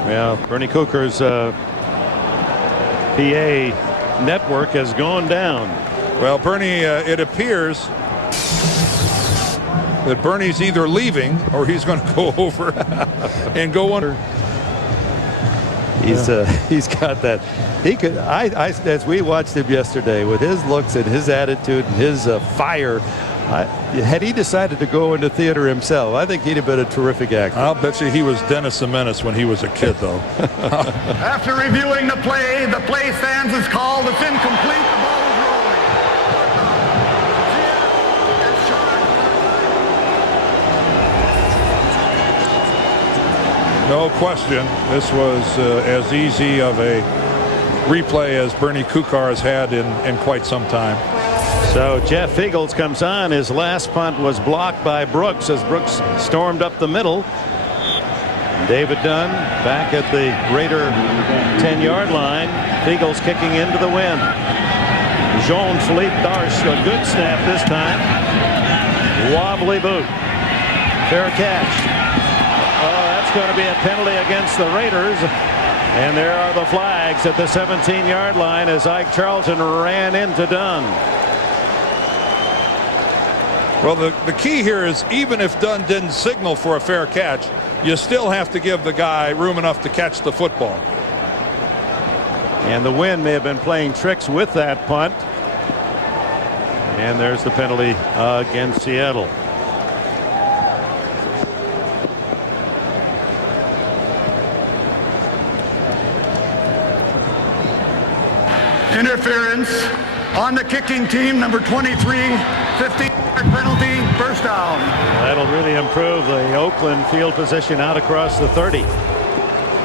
Well, Bernie Cooker's PA network has gone down. Well, Bernie, it appears that Bernie's either leaving or he's going to go over and go under. He's got that. He could. As we watched him yesterday, with his looks and his attitude and his fire, had he decided to go into theater himself, I think he'd have been a terrific actor. I'll bet you he was Dennis the Menace when he was a kid, though. After reviewing the play stands is called. It's incomplete. The ball is rolling. It's charged. No question. This was as easy of a replay as Bernie Kukar has had in quite some time. So Jeff Eagles comes on. His last punt was blocked by Brooks as Brooks stormed up the middle. David Dunn back at the Raider 10-yard line. Eagles kicking into the wind. Jean-Philippe Darche, a good snap this time. Wobbly boot. Fair catch. Oh, that's going to be a penalty against the Raiders. And there are the flags at the 17-yard line as Ike Charlton ran into Dunn. Well, the key here is even if Dunn didn't signal for a fair catch, you still have to give the guy room enough to catch the football. And the wind may have been playing tricks with that punt. And there's the penalty against Seattle. Interference on the kicking team, number 23, 15-yard penalty, first down. That'll really improve the Oakland field position out across the 30.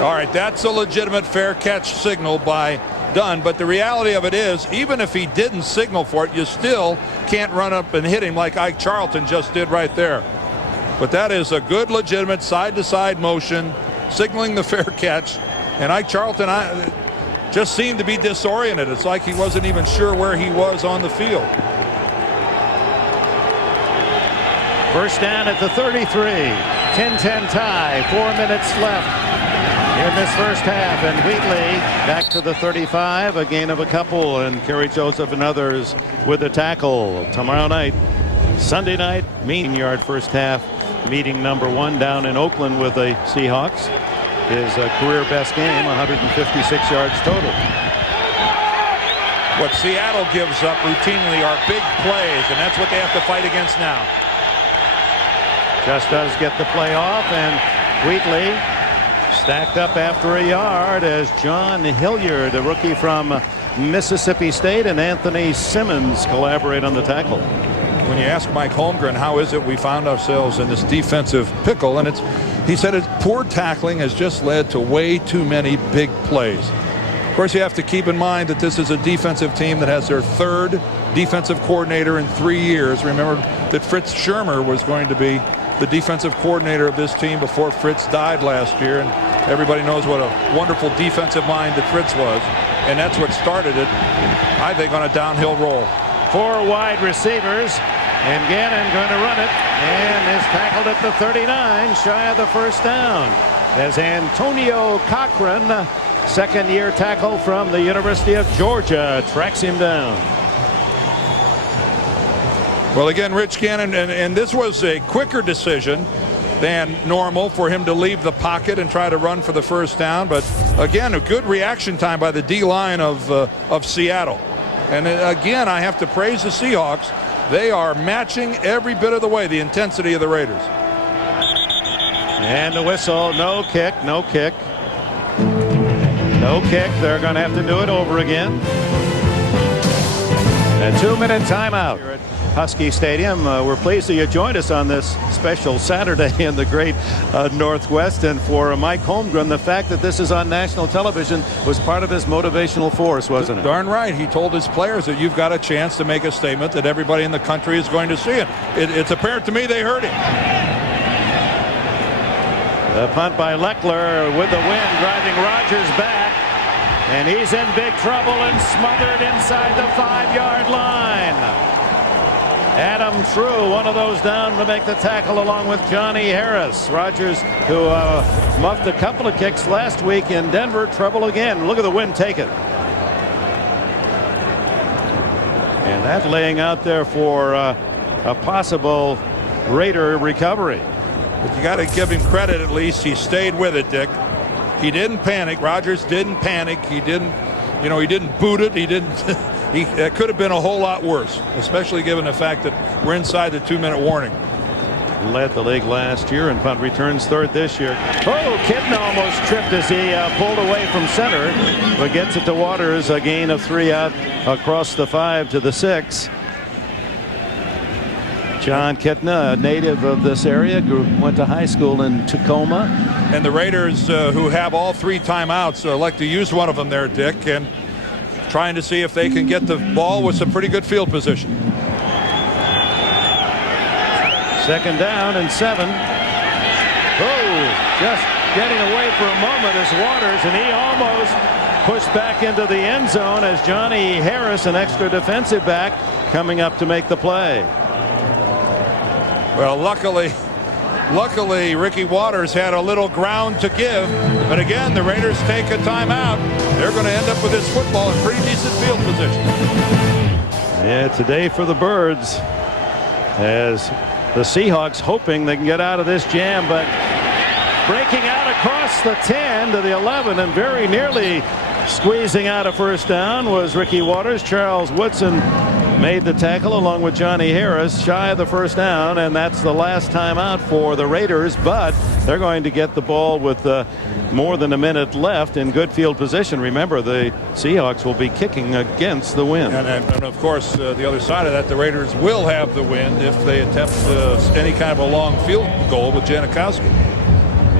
All right, that's a legitimate fair catch signal by Dunn, but the reality of it is, even if he didn't signal for it, you still can't run up and hit him like Ike Charlton just did right there. But that is a good, legitimate side-to-side motion, signaling the fair catch. And Ike Charlton just seemed to be disoriented. It's like he wasn't even sure where he was on the field. First down at the 33. 10-10 tie. 4 minutes left in this first half. And Wheatley back to the 35. A gain of a couple. And Kerry Joseph and others with the tackle. Tomorrow night, Sunday night, mean-yard first half meeting number 1 down in Oakland with the Seahawks. His career best game, 156 yards total. What Seattle gives up routinely are big plays, and that's what they have to fight against now. Just does get the play off, and Wheatley stacked up after a yard as John Hilliard, a rookie from Mississippi State, and Anthony Simmons collaborate on the tackle. When you ask Mike Holmgren, how is it we found ourselves in this defensive pickle, and he said it's poor tackling has just led to way too many big plays. Of course, you have to keep in mind that this is a defensive team that has their 3rd defensive coordinator in 3 years. Remember that Fritz Schirmer was going to be the defensive coordinator of this team before Fritz died last year, and everybody knows what a wonderful defensive mind that Fritz was, and that's what started it, I think, on a downhill roll. 4 wide receivers, and Gannon going to run it, and is tackled at the 39, shy of the first down, as Antonio Cochran, second-year tackle from the University of Georgia, tracks him down. Well, again, Rich Gannon, and this was a quicker decision than normal for him to leave the pocket and try to run for the first down. But again, a good reaction time by the D-line of Seattle. And again, I have to praise the Seahawks. They are matching every bit of the way the intensity of the Raiders. And the whistle, no kick, no kick. No kick. They're going to have to do it over again. A 2-minute timeout here at Husky Stadium. We're pleased that you joined us on this special Saturday in the great Northwest. And for Mike Holmgren, the fact that this is on national television was part of his motivational force, wasn't it? Darn right. He told his players that you've got a chance to make a statement that everybody in the country is going to see it. It's apparent to me they heard him. The punt by Leckler with the wind driving Rodgers back. And he's in big trouble and smothered inside the 5-yard line. Adam threw one of those down to make the tackle along with Johnny Harris. Rodgers, who muffed a couple of kicks last week in Denver, trouble again. Look at the wind take it. And that laying out there for a possible Raider recovery. But you got to give him credit, at least. He stayed with it, Dick. He didn't panic. Rodgers didn't panic. He didn't boot it. He didn't. It could have been a whole lot worse, especially given the fact that we're inside the 2-minute warning. Led the league last year and punt returns third this year. Oh, Kitten almost tripped as he pulled away from center, but gets it to Waters. A gain of 3 out across the 5 to the 6. John Kitna, a native of this area, went to high school in Tacoma. And the Raiders, who have all 3 timeouts, like to use one of them there, Dick, and trying to see if they can get the ball with some pretty good field position. 2nd down and 7. Oh, just getting away for a moment is Waters, and he almost pushed back into the end zone as Johnny Harris, an extra defensive back, coming up to make the play. Well, luckily, Ricky Waters had a little ground to give. But again, the Raiders take a timeout. They're going to end up with this football in pretty decent field position. Yeah, it's a day for the Birds, as the Seahawks hoping they can get out of this jam, but breaking out across the 10 to the 11 and very nearly squeezing out a first down was Ricky Waters. Charles Woodson made the tackle along with Johnny Harris, shy of the first down, and that's the last time out for the Raiders, but they're going to get the ball with more than a minute left in good field position. Remember, the Seahawks will be kicking against the wind. And of course, the other side of that, the Raiders will have the wind if they attempt any kind of a long field goal with Janikowski.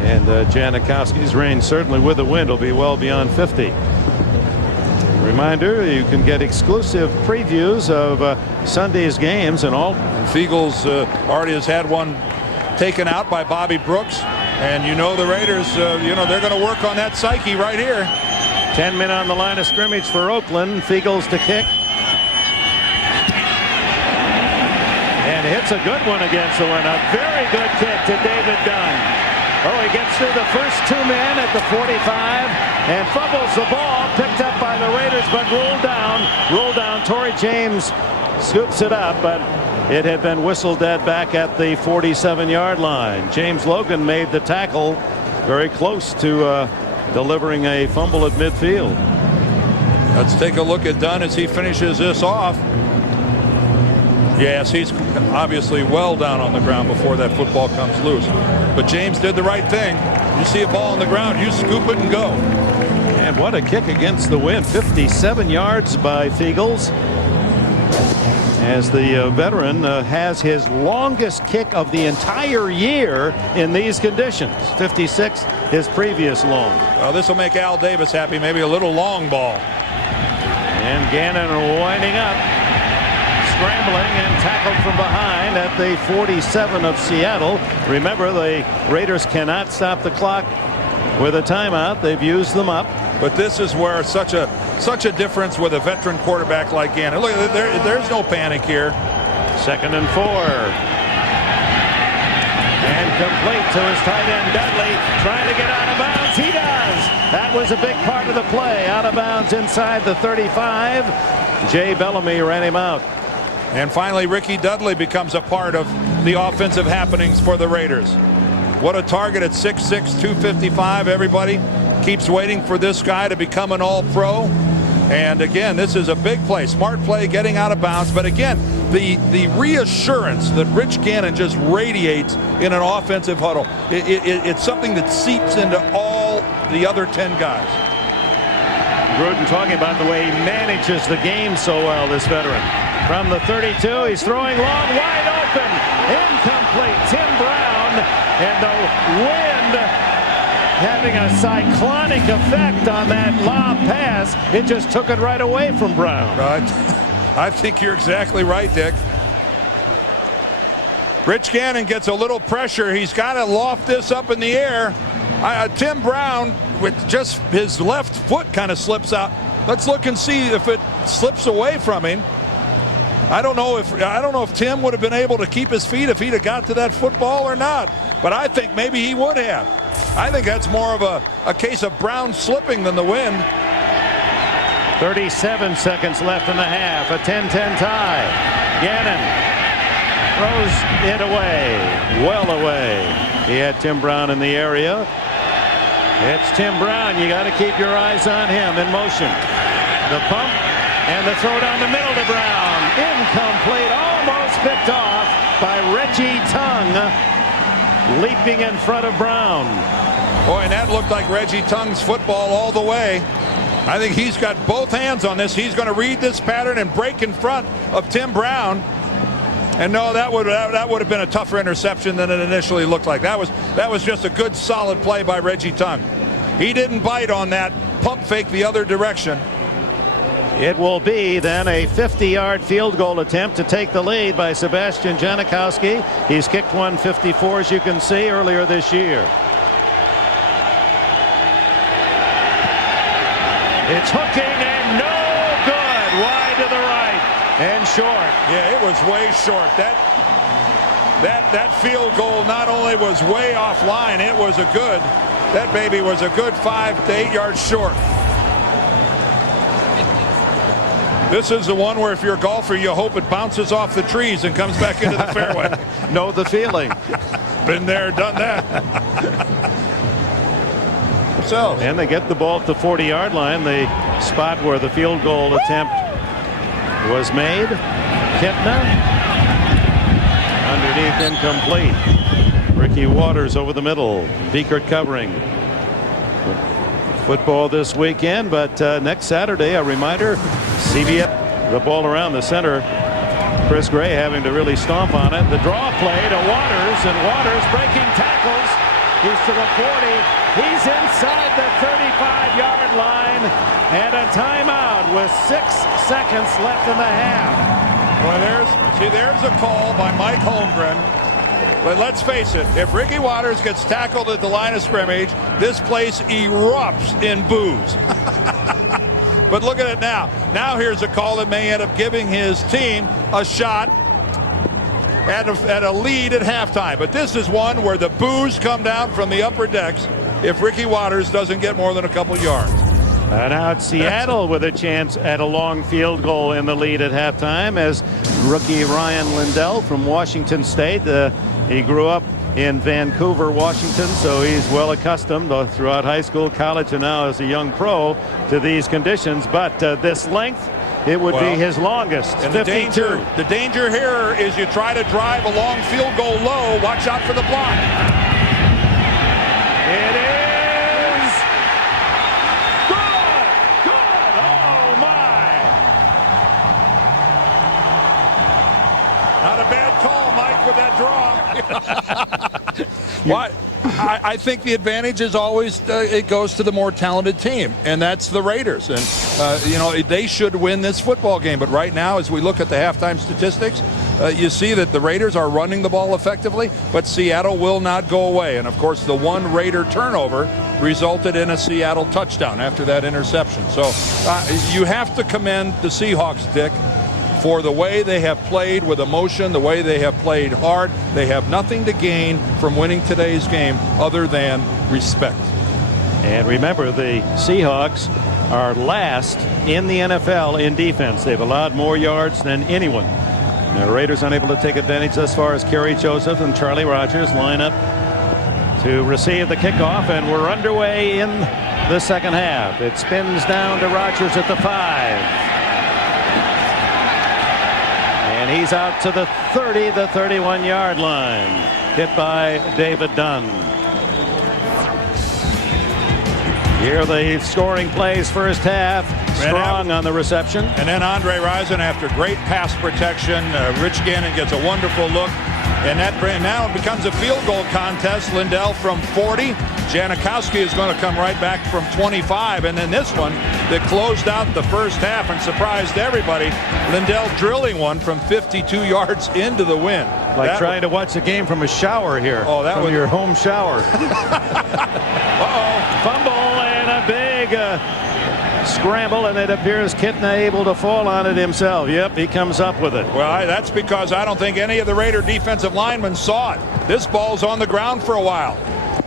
And Janikowski's range, certainly with the wind, will be well beyond 50. Reminder, you can get exclusive previews of Sunday's games and all. Fiegels already has had one taken out by Bobby Brooks. And the Raiders, they're going to work on that psyche right here. 10 men on the line of scrimmage for Oakland. Fiegels to kick. And hits a good one against the wind. A very good kick to David Dunn. Oh, he gets through the first 2 men at the 45 and fumbles the ball, picked up by the Raiders, but rolled down. Torrey James scoops it up, but it had been whistled dead back at the 47-yard line. James Logan made the tackle, very close to delivering a fumble at midfield. Let's take a look at Dunn as he finishes this off. Yes, he's obviously well down on the ground before that football comes loose. But James did the right thing. You see a ball on the ground, you scoop it and go. And what a kick against the wind. 57 yards by Fiegels, as the veteran has his longest kick of the entire year in these conditions. 56, his previous long. Well, this will make Al Davis happy. Maybe a little long ball. And Gannon winding up, scrambling and tackled from behind at the 47 of Seattle. Remember, the Raiders cannot stop the clock with a timeout. They've used them up. But this is where such a difference with a veteran quarterback like Gannon. Look, there's no panic here. 2nd and 4. And complete to his tight end Dudley, trying to get out of bounds. He does. That was a big part of the play. Out of bounds inside the 35. Jay Bellamy ran him out. And finally, Ricky Dudley becomes a part of the offensive happenings for the Raiders. What a target at 6'6", 255. Everybody keeps waiting for this guy to become an all-pro. And again, this is a big play. Smart play, getting out of bounds. But again, the reassurance that Rich Gannon just radiates in an offensive huddle, it's something that seeps into all the other 10 guys. Gruden talking about the way he manages the game so well, this veteran. From the 32, he's throwing long, wide open, incomplete. Tim Brown, and the wind having a cyclonic effect on that lob pass. It just took it right away from Brown. Right. I think you're exactly right, Dick. Rich Gannon gets a little pressure. He's got to loft this up in the air. Tim Brown, with just his left foot, kind of slips out. Let's look and see if it slips away from him. I don't know if Tim would have been able to keep his feet if he'd have got to that football or not. But I think maybe he would have. I think that's more of a case of Brown slipping than the wind. 37 seconds left in the half. A 10-10 tie. Gannon throws it away. Well away. He had Tim Brown in the area. It's Tim Brown. You got to keep your eyes on him in motion. The pump and the throw down the middle to Brown. Incomplete. Almost picked off by Reggie Tongue. Leaping in front of Brown. Boy, and that looked like Reggie Tongue's football all the way. I think he's got both hands on this. He's going to read this pattern and break in front of Tim Brown. And no, that would have been a tougher interception than it initially looked like. That was just a good, solid play by Reggie Tongue. He didn't bite on that pump fake the other direction. It will be then a 50-yard field goal attempt to take the lead by Sebastian Janikowski. He's kicked 154, as you can see, earlier this year. It's hooking and no good. Wide to the right and short. Yeah, it was way short. That field goal not only was way offline, it was that baby was a good 5 to 8 yards short. This is the one where if you're a golfer, you hope it bounces off the trees and comes back into the fairway. Know the feeling. Been there, done that. So, and they get the ball at the 40-yard line, the spot where the field goal attempt was made. Kitna underneath, incomplete. Ricky Waters over the middle. Beekert covering. Football this weekend, but next Saturday, a reminder, CBS, the ball around the center. Chris Gray having to really stomp on it. The draw play to Waters, and Waters breaking tackles. He's to the 40. He's inside the 35-yard line, and a timeout with 6 seconds left in the half. Well, there's a call by Mike Holmgren. But let's face it, if Ricky Waters gets tackled at the line of scrimmage, this place erupts in boos. But look at it now. Now here's a call that may end up giving his team a shot at a lead at halftime. But this is one where the boos come down from the upper decks if Ricky Waters doesn't get more than a couple yards. And now it's Seattle with a chance at a long field goal in the lead at halftime as rookie Ryan Lindell from Washington State. He grew up in Vancouver, Washington, so he's well accustomed throughout high school, college, and now as a young pro to these conditions. But this length, it would be his longest. And 52. The danger here is you try to drive a long field goal low. Watch out for the block. It is good. Good. Oh, my. Not a bad call, Mike, with that draw. What? I think the advantage is always it goes to the more talented team, and that's the Raiders. And, they should win this football game. But right now, as we look at the halftime statistics, you see that the Raiders are running the ball effectively, but Seattle will not go away. And, of course, the one Raider turnover resulted in a Seattle touchdown after that interception. So you have to commend the Seahawks, Dick, for the way they have played with emotion, the way they have played hard. They have nothing to gain from winning today's game other than respect. And remember, the Seahawks are last in the NFL in defense. They've allowed more yards than anyone. The Raiders unable to take advantage thus far as Kerry Joseph and Charlie Rogers line up to receive the kickoff, and we're underway in the second half. It spins down to Rogers at the 5. And he's out to the 30, the 31-yard line. Hit by David Dunn. Here are the scoring plays first half. Strong on the reception. And then Andre Rison, after great pass protection, Rich Gannon gets a wonderful look. And now it becomes a field goal contest. Lindell from 40. Janikowski is going to come right back from 25. And then this one that closed out the first half and surprised everybody. Lindell drilling one from 52 yards into the wind. Like trying to watch the game from a shower here. Oh, that was your home shower. Fumble and a big scramble, and it appears Kitna able to fall on it himself. Yep, he comes up with it. Well, that's because I don't think any of the Raider defensive linemen saw it. This ball's on the ground for a while.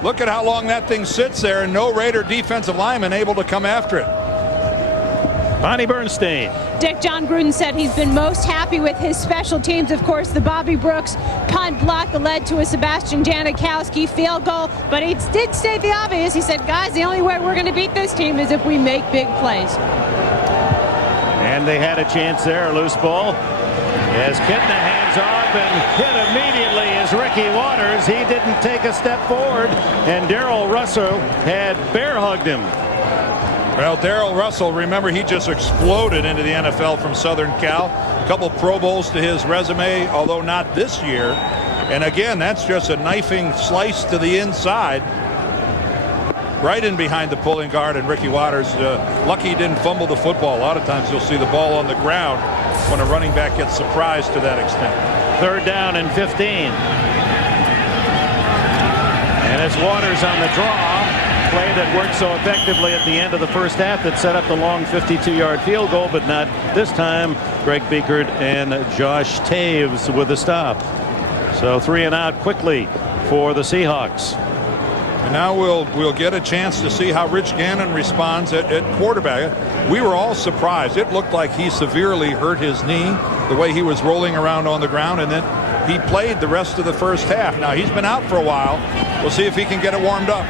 Look at how long that thing sits there, and no Raider defensive lineman able to come after it. Bonnie Bernstein. Dick, John Gruden said he's been most happy with his special teams. Of course, the Bobby Brooks punt block that led to a Sebastian Janikowski field goal. But he did state the obvious. He said, guys, the only way we're going to beat this team is if we make big plays. And they had a chance there, a loose ball. As Kitna hands off and hit immediately is Ricky Waters. He didn't take a step forward, and Darrell Russell had bear hugged him. Well, Darrell Russell, remember, he just exploded into the NFL from Southern Cal. A couple Pro Bowls to his resume, although not this year. And again, that's just a knifing slice to the inside. Right in behind the pulling guard, and Ricky Waters, lucky he didn't fumble the football. A lot of times you'll see the ball on the ground when a running back gets surprised to that extent. 3rd down and 15. And it's Waters on the draw. Play that worked so effectively at the end of the first half that set up the long 52-yard field goal, but not this time. Greg Biekert and Josh Taves with a stop. So 3 and out quickly for the Seahawks. And now we'll get a chance to see how Rich Gannon responds at quarterback. We were all surprised. It looked like he severely hurt his knee, the way he was rolling around on the ground, and then he played the rest of the first half. Now he's been out for a while. We'll see if he can get it warmed up.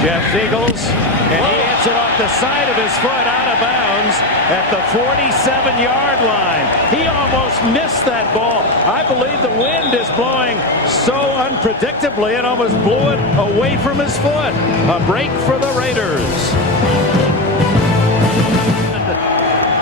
Jeff Fiegels, and he hits it off the side of his foot out of bounds at the 47-yard line. He almost missed that ball. I believe the wind is blowing so unpredictably it almost blew it away from his foot. A break for the Raiders.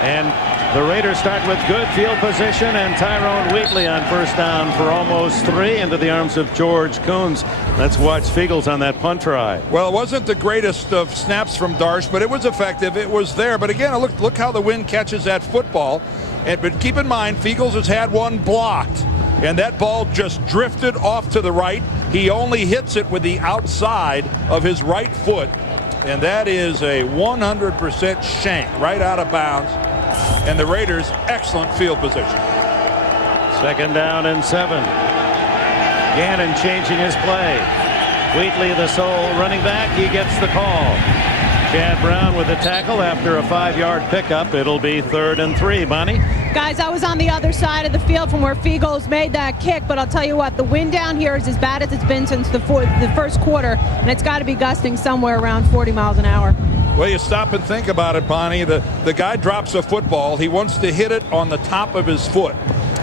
And the Raiders start with good field position, and Tyrone Wheatley on first down for almost 3 into the arms of George Coons. Let's watch Fiegels on that punt try. Well, it wasn't the greatest of snaps from Darsh, but it was effective. It was there. But again, look how the wind catches that football. But keep in mind, Fiegels has had one blocked, and that ball just drifted off to the right. He only hits it with the outside of his right foot, and that is a 100% shank right out of bounds. And the Raiders, excellent field position. 2nd down and 7. Gannon changing his play. Wheatley, the sole running back, he gets the call. Chad Brown with a tackle after a 5-yard pickup. It'll be 3rd and 3. Bonnie? Guys, I was on the other side of the field from where Fiegels made that kick, but I'll tell you what, the wind down here is as bad as it's been since the first quarter, and it's got to be gusting somewhere around 40 miles an hour. Well, you stop and think about it, Bonnie. The guy drops a football. He wants to hit it on the top of his foot.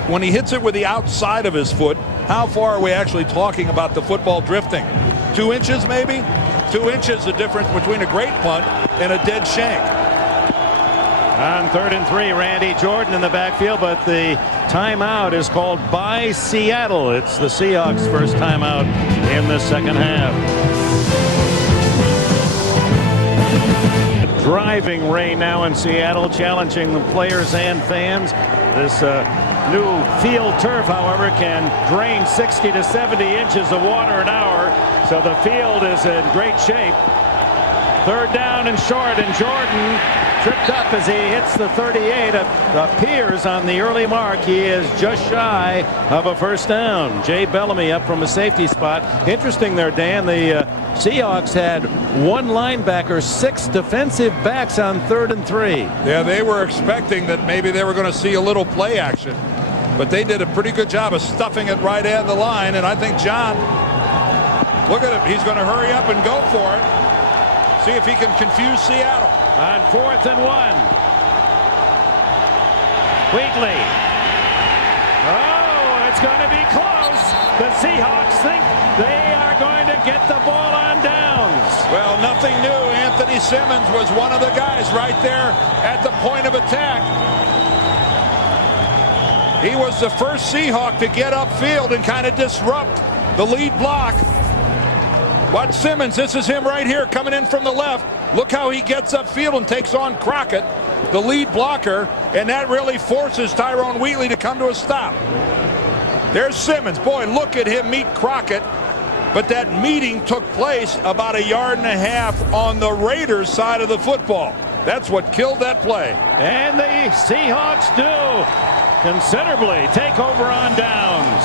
When he hits it with the outside of his foot, how far are we actually talking about the football drifting? 2 inches maybe? 2 inches the difference between a great punt and a dead shank. On 3rd and 3, Randy Jordan in the backfield, but the timeout is called by Seattle. It's the Seahawks' first timeout in the second half. Driving rain now in Seattle, challenging the players and fans. This new field turf, however, can drain 60 to 70 inches of water an hour, so the field is in great shape. 3rd down and short, and Jordan tripped up as he hits the 38. Appears on the early mark. He is just shy of a first down. Jay Bellamy up from a safety spot. Interesting there, Dan. The Seahawks had 1 linebacker, 6 defensive backs on 3rd and 3. Yeah, they were expecting that maybe they were going to see a little play action, but they did a pretty good job of stuffing it right at the line. And I think John Look at him. He's going to hurry up and go for it. See if he can confuse Seattle. On 4th and 1. Wheatley. Oh, it's going to be close. The Seahawks think they are going to get the ball on downs. Well, nothing new. Anthony Simmons was one of the guys right there at the point of attack. He was the first Seahawk to get upfield and kind of disrupt the lead block. Watch Simmons. This is him right here coming in from the left. Look how he gets upfield and takes on Crockett, the lead blocker, and that really forces Tyrone Wheatley to come to a stop. There's Simmons. Boy, look at him meet Crockett. But that meeting took place about 1.5 yards on the Raiders' side of the football. That's what killed that play. And the Seahawks do considerably take over on downs.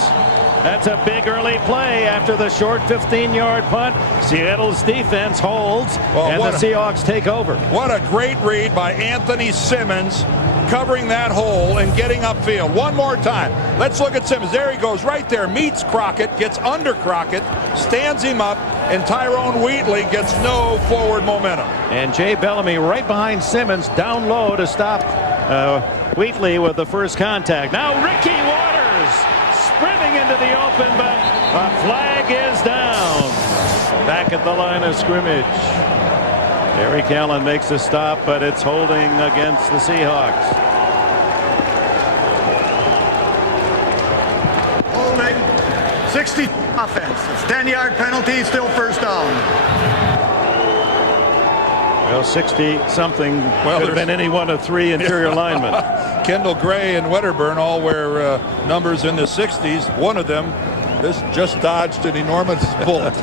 That's a big early play after the short 15-yard punt. Seattle's defense holds, and the Seahawks take over. What a great read by Anthony Simmons, covering that hole and getting upfield. One more time. Let's look at Simmons. There he goes right there. Meets Crockett, gets under Crockett, stands him up, and Tyrone Wheatley gets no forward momentum. And Jay Bellamy right behind Simmons, down low to stop Wheatley with the first contact. Now Ricky Waters sprinting into the open, but a flag is down. Back at the line of scrimmage. Eric Allen makes a stop, but it's holding against the Seahawks. Holding. 60 offense. It's 10-yard penalty, still first down. Well, 60-something could have been any one of 3 interior linemen. Kendall Gray and Wedderburn all wear numbers in the 60s. One of them just dodged an enormous bullet.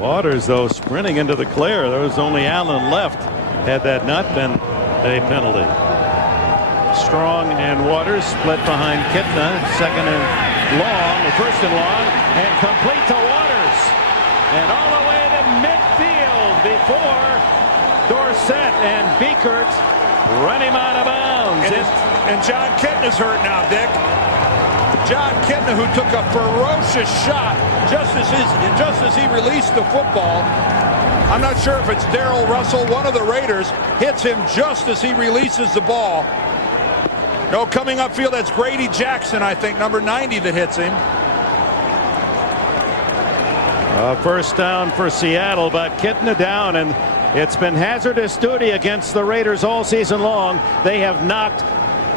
Waters, though, sprinting into the clear. There was only Allen left had that not been a penalty. Strong and Waters split behind Kitna. Second and long, first and long, and complete to Waters. And all the way to midfield before Dorsett and Beekert run him out of bounds. And John Kitna's hurt now, Dick. John Kitna, who took a ferocious shot just as he released the football. I'm not sure if it's Darrell Russell, one of the Raiders, hits him just as he releases the ball. No, coming upfield, that's Grady Jackson, I think, number 90, that hits him. First down for Seattle, but Kitna down, and it's been hazardous duty against the Raiders all season long. They have knocked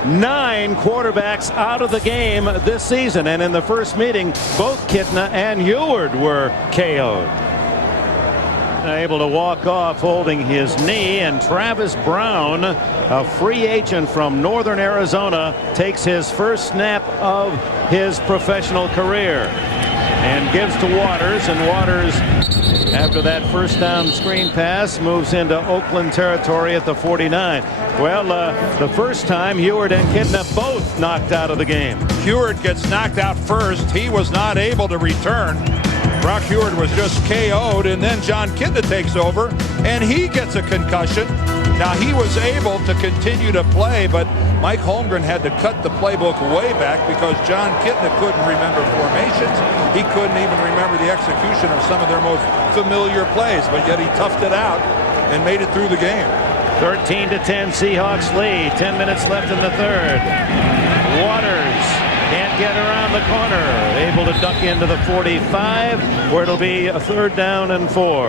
9 quarterbacks out of the game this season, and in the first meeting both Kitna and Heward were KO'd. Able to walk off holding his knee, and Travis Brown, a free agent from Northern Arizona, takes his first snap of his professional career and gives to Waters, and Waters, after that first down screen pass, moves into Oakland territory at the 49. Well, the first time Heward and Kitna both knocked out of the game. Heward gets knocked out first. He was not able to return. Brock Heward was just KO'd, and then John Kitna takes over, and he gets a concussion. Now, he was able to continue to play, but Mike Holmgren had to cut the playbook way back because John Kitna couldn't remember formations. He couldn't even remember the execution of some of their most familiar plays, but yet he toughed it out and made it through the game. 13-10 Seahawks lead. 10 minutes left in the third. Waters can't get around the corner. Able to duck into the 45, where it'll be a 3rd down and 4.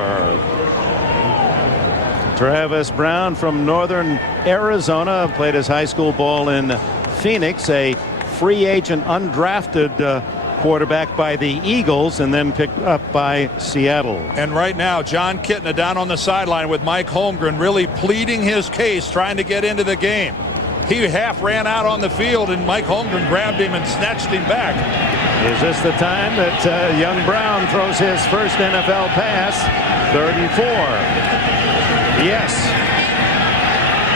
Travis Brown from Northern Arizona played his high school ball in Phoenix, a free agent undrafted quarterback by the Eagles, and then picked up by Seattle. And right now, John Kitna down on the sideline with Mike Holmgren really pleading his case, trying to get into the game. He half ran out on the field, and Mike Holmgren grabbed him and snatched him back. Is this the time that young Brown throws his first NFL pass? 3rd and 4. Yes.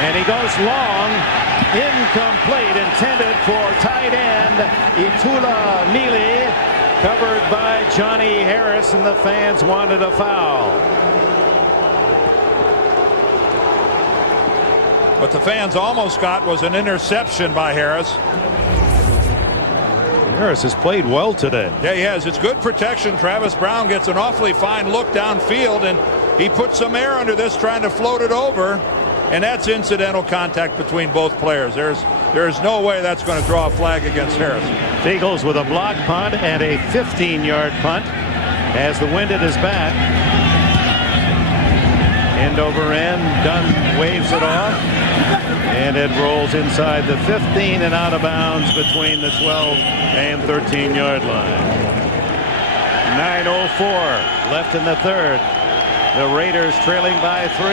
And he goes long. Incomplete, intended for tight end Itula Mili, covered by Johnny Harris, and the fans wanted a foul. What the fans almost got was an interception by Harris. Harris has played well today. Yeah, he has. It's good protection. Travis Brown gets an awfully fine look downfield, and he puts some air under this trying to float it over, and that's incidental contact between both players. There's no way that's going to draw a flag against Harris. Eagles with a block punt and a 15-yard punt as the wind at his back. End over end, Dunn waves it off, and it rolls inside the 15 and out of bounds between the 12 and 13-yard line. 9:04 left in the third. The Raiders trailing by 3.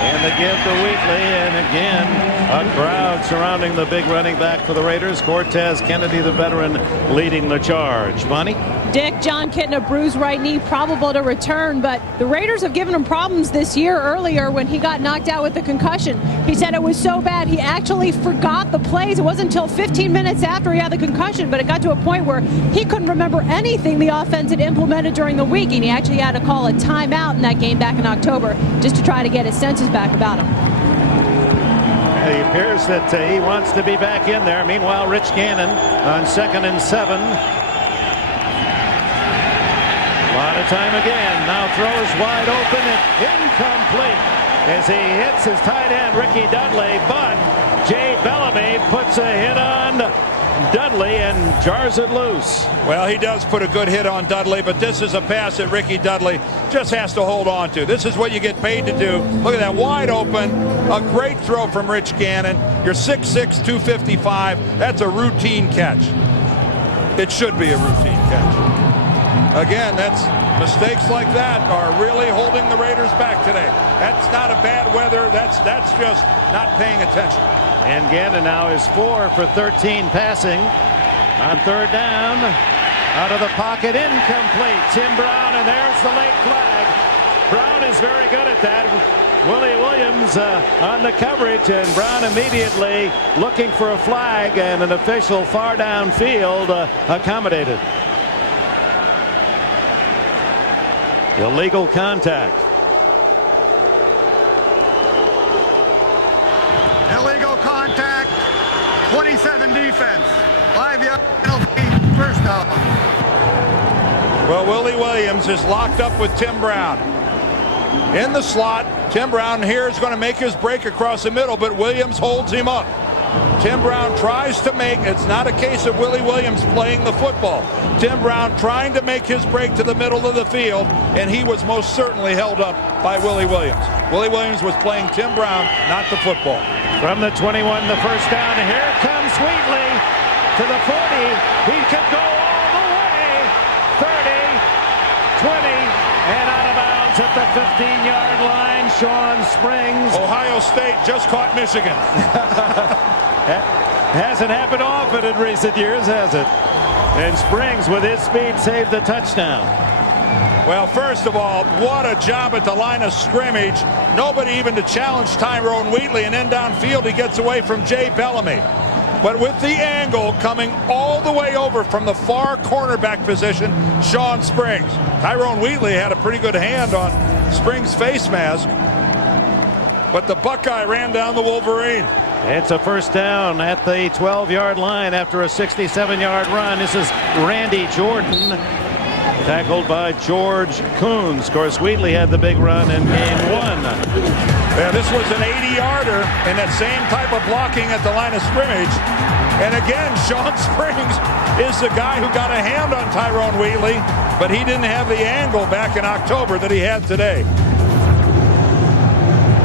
And the give to Wheatley, and again a crowd surrounding the big running back for the Raiders. Cortez Kennedy, the veteran, leading the charge. Bonnie? Dick, John Kitten, a bruised right knee, probable to return, but the Raiders have given him problems this year earlier when he got knocked out with a concussion. He said it was so bad he actually forgot the plays. It wasn't until 15 minutes after he had the concussion, but it got to a point where he couldn't remember anything the offense had implemented during the week, and he actually had to call a timeout in that game back in October just to try to get his senses back about him. It appears that he wants to be back in there. Meanwhile, Rich Gannon on 2nd and 7. A lot of time again. Now throws wide open and incomplete as he hits his tight end Ricky Dudley, but Jay Bellamy puts a hit on Dudley and jars it loose. Well, he does put a good hit on Dudley, but this is a pass that Ricky Dudley just has to hold on to. This is what you get paid to do. Look at that, wide open, a great throw from Rich Gannon. You're 6'6", 255. That's a routine catch. It should be a routine catch. Again, that's mistakes like that are really holding the Raiders back today. That's not a bad weather. That's just not paying attention. And Gannon now is 4 for 13 passing on 3rd down. Out of the pocket, incomplete. Tim Brown, and there's the late flag. Brown is very good at that. Willie Williams on the coverage, and Brown immediately looking for a flag, and an official far downfield accommodated. Illegal contact. Illegal contact, 27 defense, 5-yard penalty, first down. Well, Willie Williams is locked up with Tim Brown. In the slot, Tim Brown here is going to make his break across the middle, but Williams holds him up. Tim Brown tries to make, it's not a case of Willie Williams playing the football. Tim Brown trying to make his break to the middle of the field, and he was most certainly held up by Willie Williams. Willie Williams was playing Tim Brown, not the football. From the 21, the first down. Here comes Wheatley to the 40. He could go all the way. 30, 20, and out of bounds at the 15-yard line. Sean Springs. Ohio State just caught Michigan. Hasn't happened often in recent years, has it? And Springs, with his speed, saved the touchdown. Well, first of all, what a job at the line of scrimmage. Nobody even to challenge Tyrone Wheatley, and then downfield he gets away from Jay Bellamy. But with the angle coming all the way over from the far cornerback position, Sean Springs. Tyrone Wheatley had a pretty good hand on Springs' face mask, but the Buckeye ran down the Wolverine. It's a first down at the 12-yard line after a 67-yard run. This is Randy Jordan, tackled by George Coons. Of course, Wheatley had the big run in game 1. Yeah, this was an 80-yarder and that same type of blocking at the line of scrimmage. And again, Sean Springs is the guy who got a hand on Tyrone Wheatley, but he didn't have the angle back in October that he had today.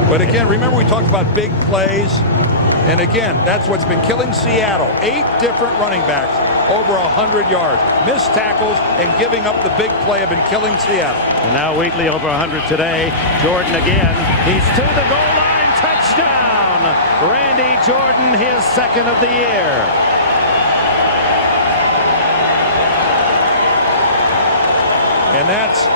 But again, remember we talked about big plays. And again, that's what's been killing Seattle. 8 different running backs over 100 yards. Missed tackles and giving up the big play have been killing Seattle. And now Wheatley over 100 today. Jordan again. He's to the goal line. Touchdown. Randy Jordan, his 2nd of the year. And that's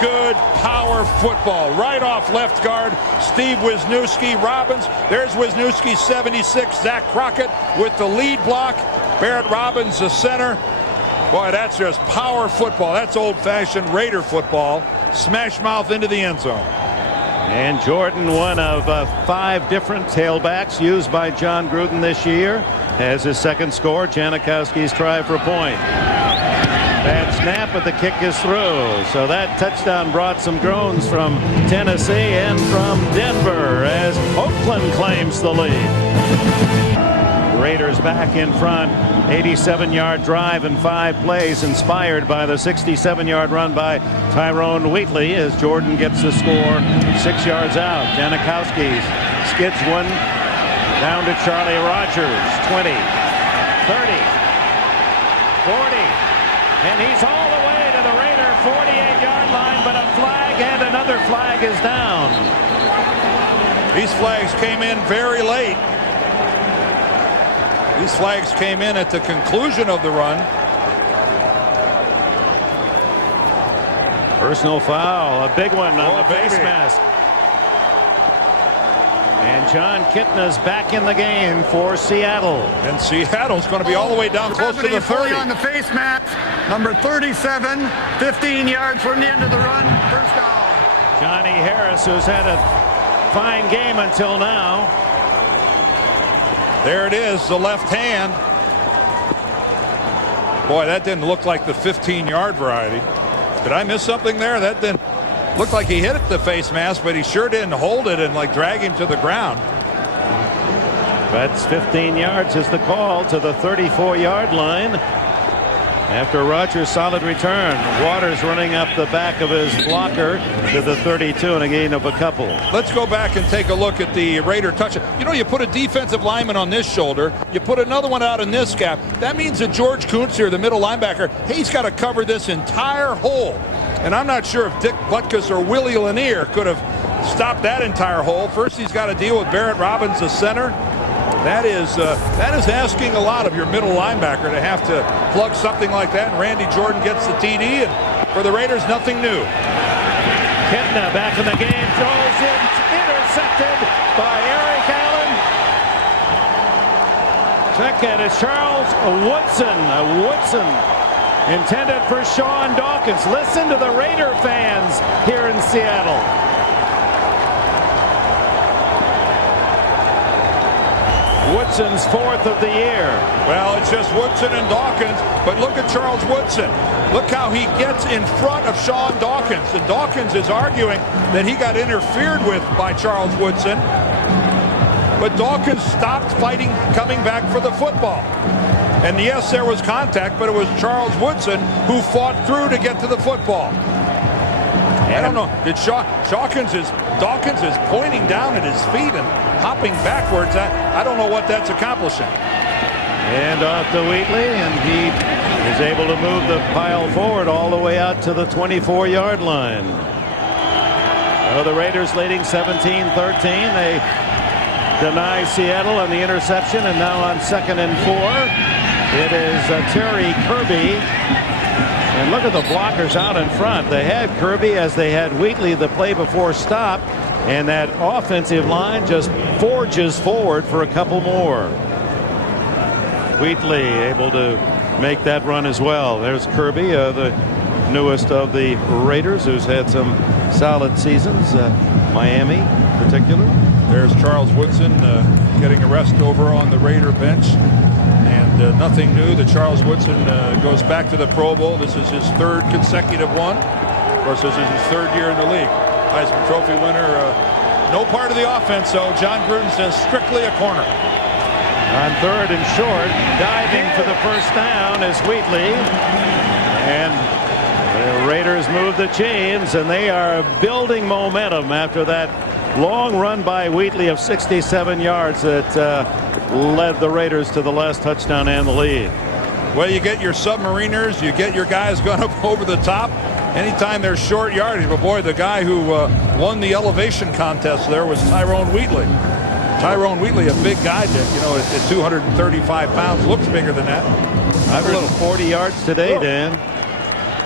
good power football. Right off left guard, Steve Wisniewski. Robbins, there's Wisniewski, 76. Zach Crockett with the lead block. Barrett Robbins, the center. Boy, that's just power football. That's old-fashioned Raider football. Smash mouth into the end zone. And Jordan, one of 5 different tailbacks used by John Gruden this year, has his second score. Janikowski's try for a point. Bad snap, but the kick is through. So that touchdown brought some groans from Tennessee and from Denver as Oakland claims the lead. Raiders back in front. 87-yard drive in 5 plays, inspired by the 67-yard run by Tyrone Wheatley as Jordan gets the score 6 yards out. Janikowski skids one down to Charlie Rogers. 20, 30, 40, and he's all the way to the Raider 48-yard line, but a flag and another flag is down. These flags came in very late. These flags came in at the conclusion of the run. Personal foul, a big one on the face mask. And John Kitna's back in the game for Seattle. And Seattle's going to be all the way down close to the 30. On the face mask, number 37, 15 yards from the end of the run, first down. Johnny Harris, who's had a fine game until now. There it is, the left hand. Boy, that didn't look like the 15-yard variety. Did I miss something there? That didn't look like he hit it the face mask, but he sure didn't hold it and like drag him to the ground. That's 15 yards is the call to the 34-yard line. After Rogers' solid return, Waters running up the back of his blocker to the 32 and a gain of a couple. Let's go back and take a look at the Raider touchdown. You know, you put a defensive lineman on this shoulder, you put another one out in this gap. That means that George Kuntz here, the middle linebacker, he's got to cover this entire hole. And I'm not sure if Dick Butkus or Willie Lanier could have stopped that entire hole. First, he's got to deal with Barrett Robbins, the center. That is asking a lot of your middle linebacker to have to plug something like that. And Randy Jordan gets the TD, and for the Raiders, nothing new. Kitna back in the game, throws in, intercepted by Eric Allen. Second is Charles Woodson. Woodson intended for Sean Dawkins. Listen to the Raider fans here in Seattle. Woodson's 4th of the year. Well, it's just Woodson and Dawkins, but look at Charles Woodson. Look how he gets in front of Sean Dawkins. And Dawkins is arguing that he got interfered with by Charles Woodson. But Dawkins stopped fighting, coming back for the football. And yes, there was contact, but it was Charles Woodson who fought through to get to the football. I don't know. Dawkins is pointing down at his feet and hopping backwards. I don't know what that's accomplishing. And off to Wheatley, and he is able to move the pile forward all the way out to the 24-yard line. So the Raiders leading 17-13. They deny Seattle on the interception, and now on 2nd and 4, it is Terry Kirby. And look at the blockers out in front. They had Kirby as they had Wheatley the play before stop. And that offensive line just forges forward for a couple more. Wheatley able to make that run as well. There's Kirby, the newest of the Raiders, who's had some solid seasons. Miami in particular. There's Charles Woodson getting a rest over on the Raider bench. And nothing new that Charles Woodson goes back to the Pro Bowl. This is his 3rd consecutive one. Of course, this is his 3rd year in the league. Heisman Trophy winner. No part of the offense, so John Gruden says strictly a corner. On 3rd and short, diving for the first down is Wheatley. And the Raiders move the chains, and they are building momentum after that long run by Wheatley of 67 yards that led the Raiders to the last touchdown and the lead. Well, you get your submariners, you get your guys going up over the top. Anytime there's short yardage, but boy, the guy who won the elevation contest there was Tyrone Wheatley. Tyrone Wheatley, a big guy that, you know, at 235 pounds, looks bigger than that. 140 yards today, Dan.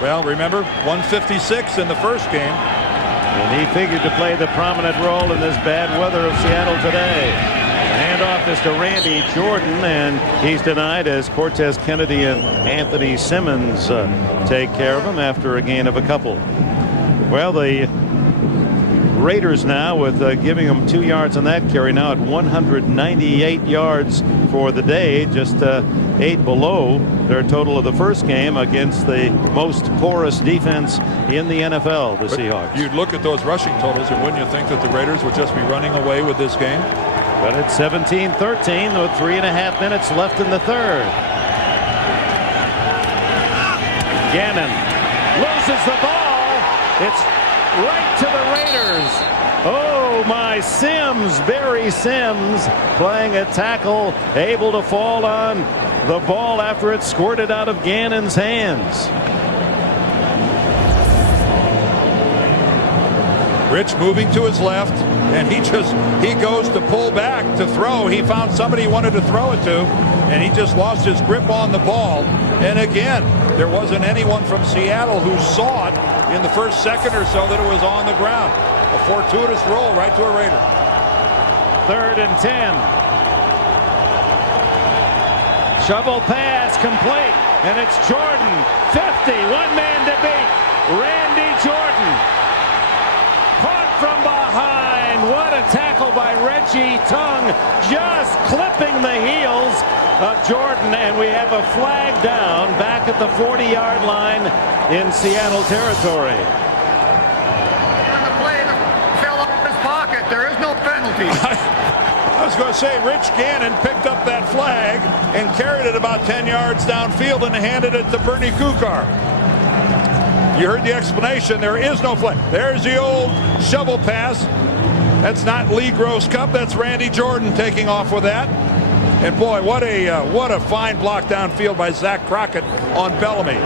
Well, remember, 156 in the first game. And he figured to play the prominent role in this bad weather of Seattle today. Handoff is to Randy Jordan, and he's denied as Cortez Kennedy and Anthony Simmons take care of him after a gain of a couple. Well, the Raiders now with giving them 2 yards on that carry, now at 198 yards for the day, just 8 below their total of the first game against the most porous defense in the NFL, the Seahawks. You'd look at those rushing totals, and wouldn't you think that the Raiders would just be running away with this game? But it's 17-13 with 3.5 minutes left in the third. Gannon loses the ball. It's right to the Raiders. Oh, my Sims, Barry Sims, playing a tackle, able to fall on the ball after it squirted out of Gannon's hands. Rich moving to his left, and he goes to pull back to throw. He found somebody he wanted to throw it to, and he just lost his grip on the ball. And again, there wasn't anyone from Seattle who saw it in the first second or so that it was on the ground. A fortuitous roll right to a Raider. 3rd and 10. Shovel pass complete, and it's Jordan. 50, one man to beat. Randy Jordan. Caught from behind. What a tackle by Reggie Tongue, just clipping the heels of Jordan, and we have a flag down back at the 40-yard line in Seattle territory. The play fell off his pocket. There is no penalty. I was going to say, Rich Gannon picked up that flag and carried it about 10 yards downfield and handed it to Bernie Kukar. You heard the explanation. There is no flag. There's the old shovel pass. That's not Lee Gross Cup. That's Randy Jordan taking off with that. And boy, what a fine block downfield by Zach Crockett on Bellamy.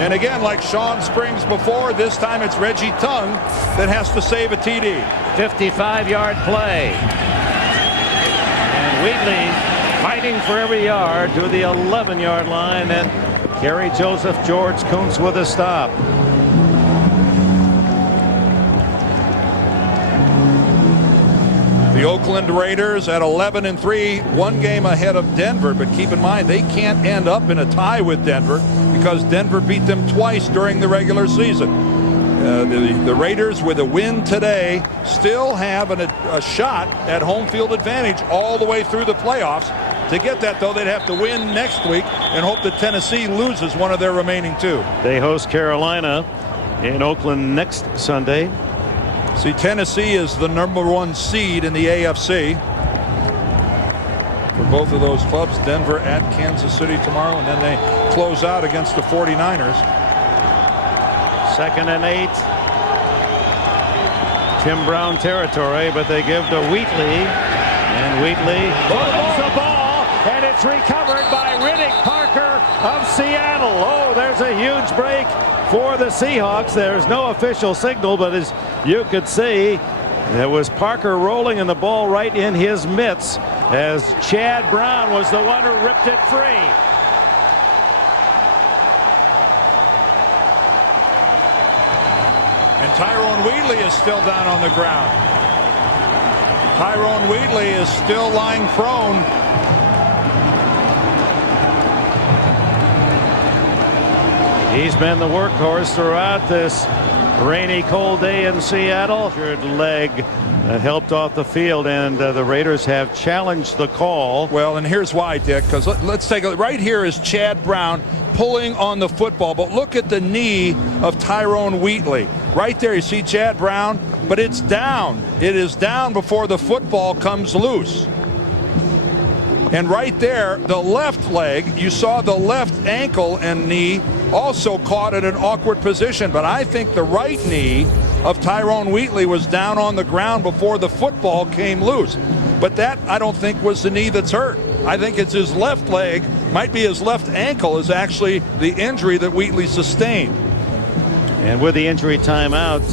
And again, like Sean Springs before, this time it's Reggie Tongue that has to save a TD. 55-yard play. And Wheatley fighting for every yard to the 11-yard line, and Kerry Joseph George Kuntz with a stop. The Oakland Raiders at 11-3, one game ahead of Denver, but keep in mind they can't end up in a tie with Denver because Denver beat them twice during the regular season. The Raiders, with a win today, still have a shot at home field advantage all the way through the playoffs. To get that, though, they'd have to win next week and hope that Tennessee loses one of their remaining 2. They host Carolina in Oakland next Sunday. See, Tennessee is the #1 seed in the AFC. For both of those clubs, Denver at Kansas City tomorrow, and then they close out against the 49ers. 2nd and 8. Tim Brown territory, but they give to Wheatley. And Wheatley throws the ball, and it's recovered by Riddick Parker of Seattle. Oh, there's a huge break for the Seahawks. There's no official signal, but as you could see, there was Parker rolling and the ball right in his mitts as Chad Brown was the one who ripped it free. And Tyrone Wheatley is still down on the ground. Tyrone Wheatley is still lying prone. He's been the workhorse throughout this rainy, cold day in Seattle. Leg helped off the field, and the Raiders have challenged the call. Well, and here's why, Dick, because let's take a right here is Chad Brown pulling on the football, but look at the knee of Tyrone Wheatley. Right there, you see Chad Brown, but it's down. It is down before the football comes loose. And right there, the left leg, you saw the left ankle and knee also caught in an awkward position. But I think the right knee of Tyrone Wheatley was down on the ground before the football came loose. But that, I don't think, was the knee that's hurt. I think it's his left leg, might be his left ankle, is actually the injury that Wheatley sustained. And with the injury timeout,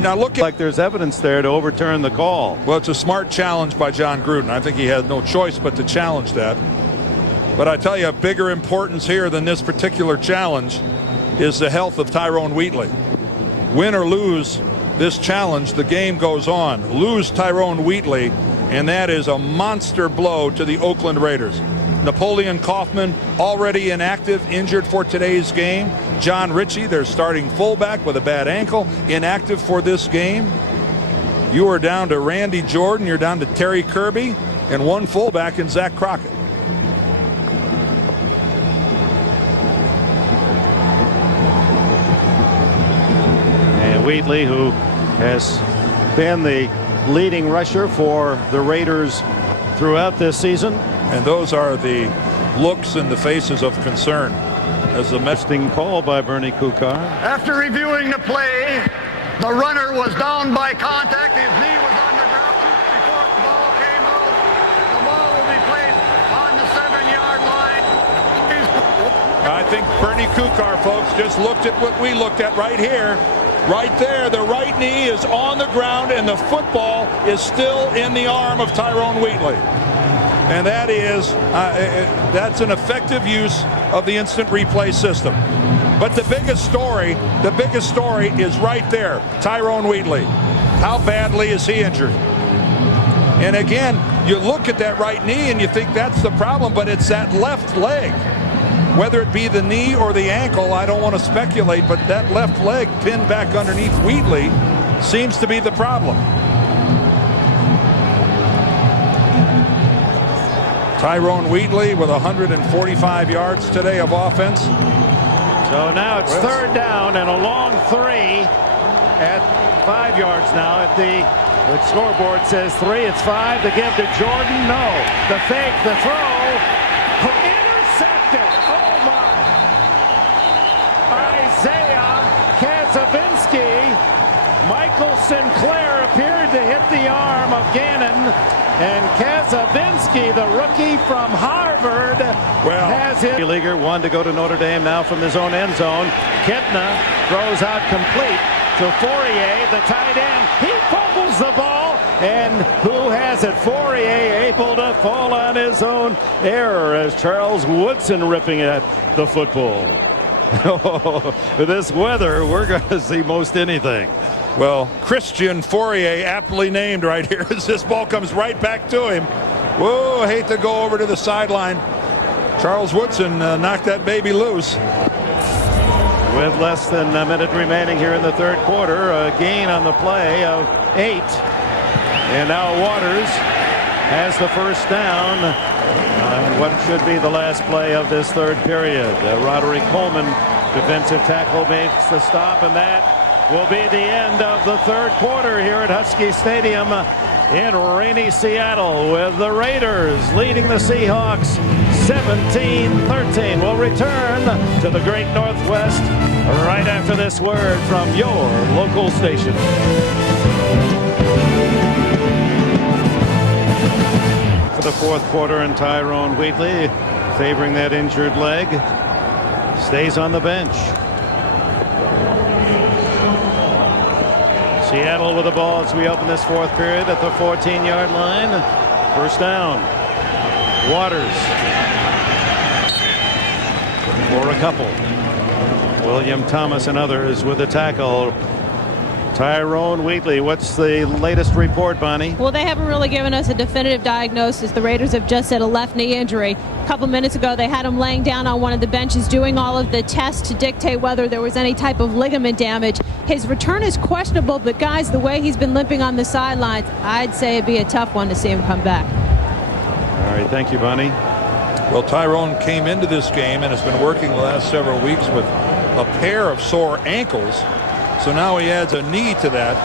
now look at, like there's evidence there to overturn the call. Well, it's a smart challenge by John Gruden. I think he had no choice but to challenge that. But I tell you, a bigger importance here than this particular challenge is the health of Tyrone Wheatley. Win or lose this challenge, the game goes on. Lose Tyrone Wheatley, and that is a monster blow to the Oakland Raiders. Napoleon Kaufman already inactive, injured for today's game. John Ritchie, their starting fullback with a bad ankle, inactive for this game. You are down to Randy Jordan, you're down to Terry Kirby, and one fullback in Zach Crockett. And Wheatley, who has been the leading rusher for the Raiders throughout this season. And those are the looks and the faces of concern as the Mesting call by Bernie Kukar. After reviewing the play, the runner was down by contact. His knee was on the ground before the ball came out. The ball will be placed on the 7-yard line. I think Bernie Kukar, folks, just looked at what we looked at right here. Right there, the right knee is on the ground and the football is still in the arm of Tyrone Wheatley. And that is, that's an effective use of the instant replay system. But the biggest story is right there, Tyrone Wheatley. How badly is he injured? And again, you look at that right knee and you think that's the problem, but it's that left leg. Whether it be the knee or the ankle, I don't want to speculate, but that left leg pinned back underneath Wheatley seems to be the problem. Tyrone Wheatley with 145 yards today of offense. So now it's third down and a long 3 at 5 yards now. At the scoreboard says 3. It's 5. The give to Jordan. No. The fake. The throw. Intercepted. Oh my. Isaiah Kazavinsky. Michael Sinclair appeared to hit the arm of Gannon. And Kazavinsky, the rookie from Harvard, has hit. Leaguer one to go to Notre Dame now from his own end zone. Kitna throws out complete to Fourier, the tight end. He fumbles the ball, and who has it? Fourier able to fall on his own error as Charles Woodson ripping at the football. With this weather, we're going to see most anything. Well, Christian Fourier, aptly named right here, as this ball comes right back to him. Whoa, I hate to go over to the sideline. Charles Woodson knocked that baby loose. With less than a minute remaining here in the third quarter, a gain on the play of 8. And now Waters has the first down on what should be the last play of this third period. Roderick Coleman, defensive tackle, makes the stop, and that will be the end of the third quarter here at Husky Stadium in rainy Seattle, with the Raiders leading the Seahawks 17-13. We'll return to the Great Northwest right after this word from your local station. For the fourth quarter, and Tyrone Wheatley, favoring that injured leg, stays on the bench. Seattle with the ball as we open this fourth period at the 14-yard line. First down. Waters for a couple. William Thomas and others with the tackle. Tyrone Wheatley, what's the latest report, Bonnie? Well, they haven't really given us a definitive diagnosis. The Raiders have just said a left knee injury. A couple minutes ago, they had him laying down on one of the benches doing all of the tests to dictate whether there was any type of ligament damage. His return is questionable, but guys, the way he's been limping on the sidelines, I'd say it'd be a tough one to see him come back. All right, thank you, Bonnie. Well, Tyrone came into this game and has been working the last several weeks with a pair of sore ankles. So now he adds a knee to that.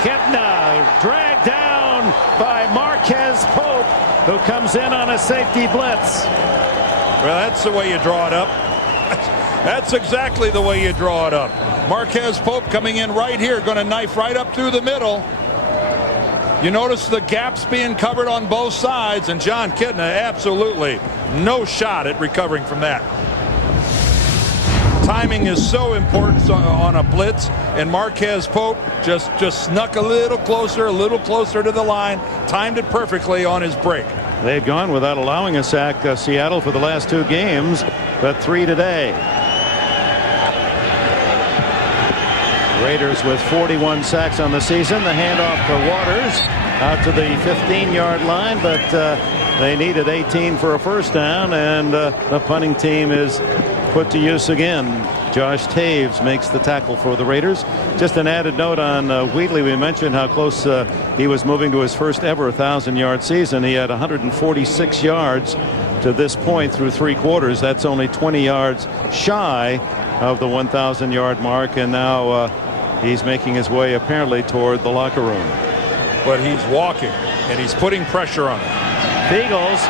Kitna dragged down by Marquez Pope, who comes in on a safety blitz. Well, that's the way you draw it up. That's exactly the way you draw it up. Marquez Pope coming in right here, going to knife right up through the middle. You notice the gaps being covered on both sides, and John Kitna absolutely no shot at recovering from that. Timing is so important on a blitz, and Marquez Pope just snuck a little closer to the line, timed it perfectly on his break. They've gone without allowing a sack, Seattle, for the last 2 games, but 3 today. Raiders with 41 sacks on the season. The handoff to Waters out to the 15-yard line, but they needed 18 for a first down, and the punting team is put to use again. Josh Taves makes the tackle for the Raiders. Just an added note on Wheatley. We mentioned how close he was moving to his first ever 1,000-yard season. He had 146 yards to this point through 3 quarters. That's only 20 yards shy of the 1,000-yard mark, and now he's making his way apparently toward the locker room. But he's walking and he's putting pressure on him. Beagles,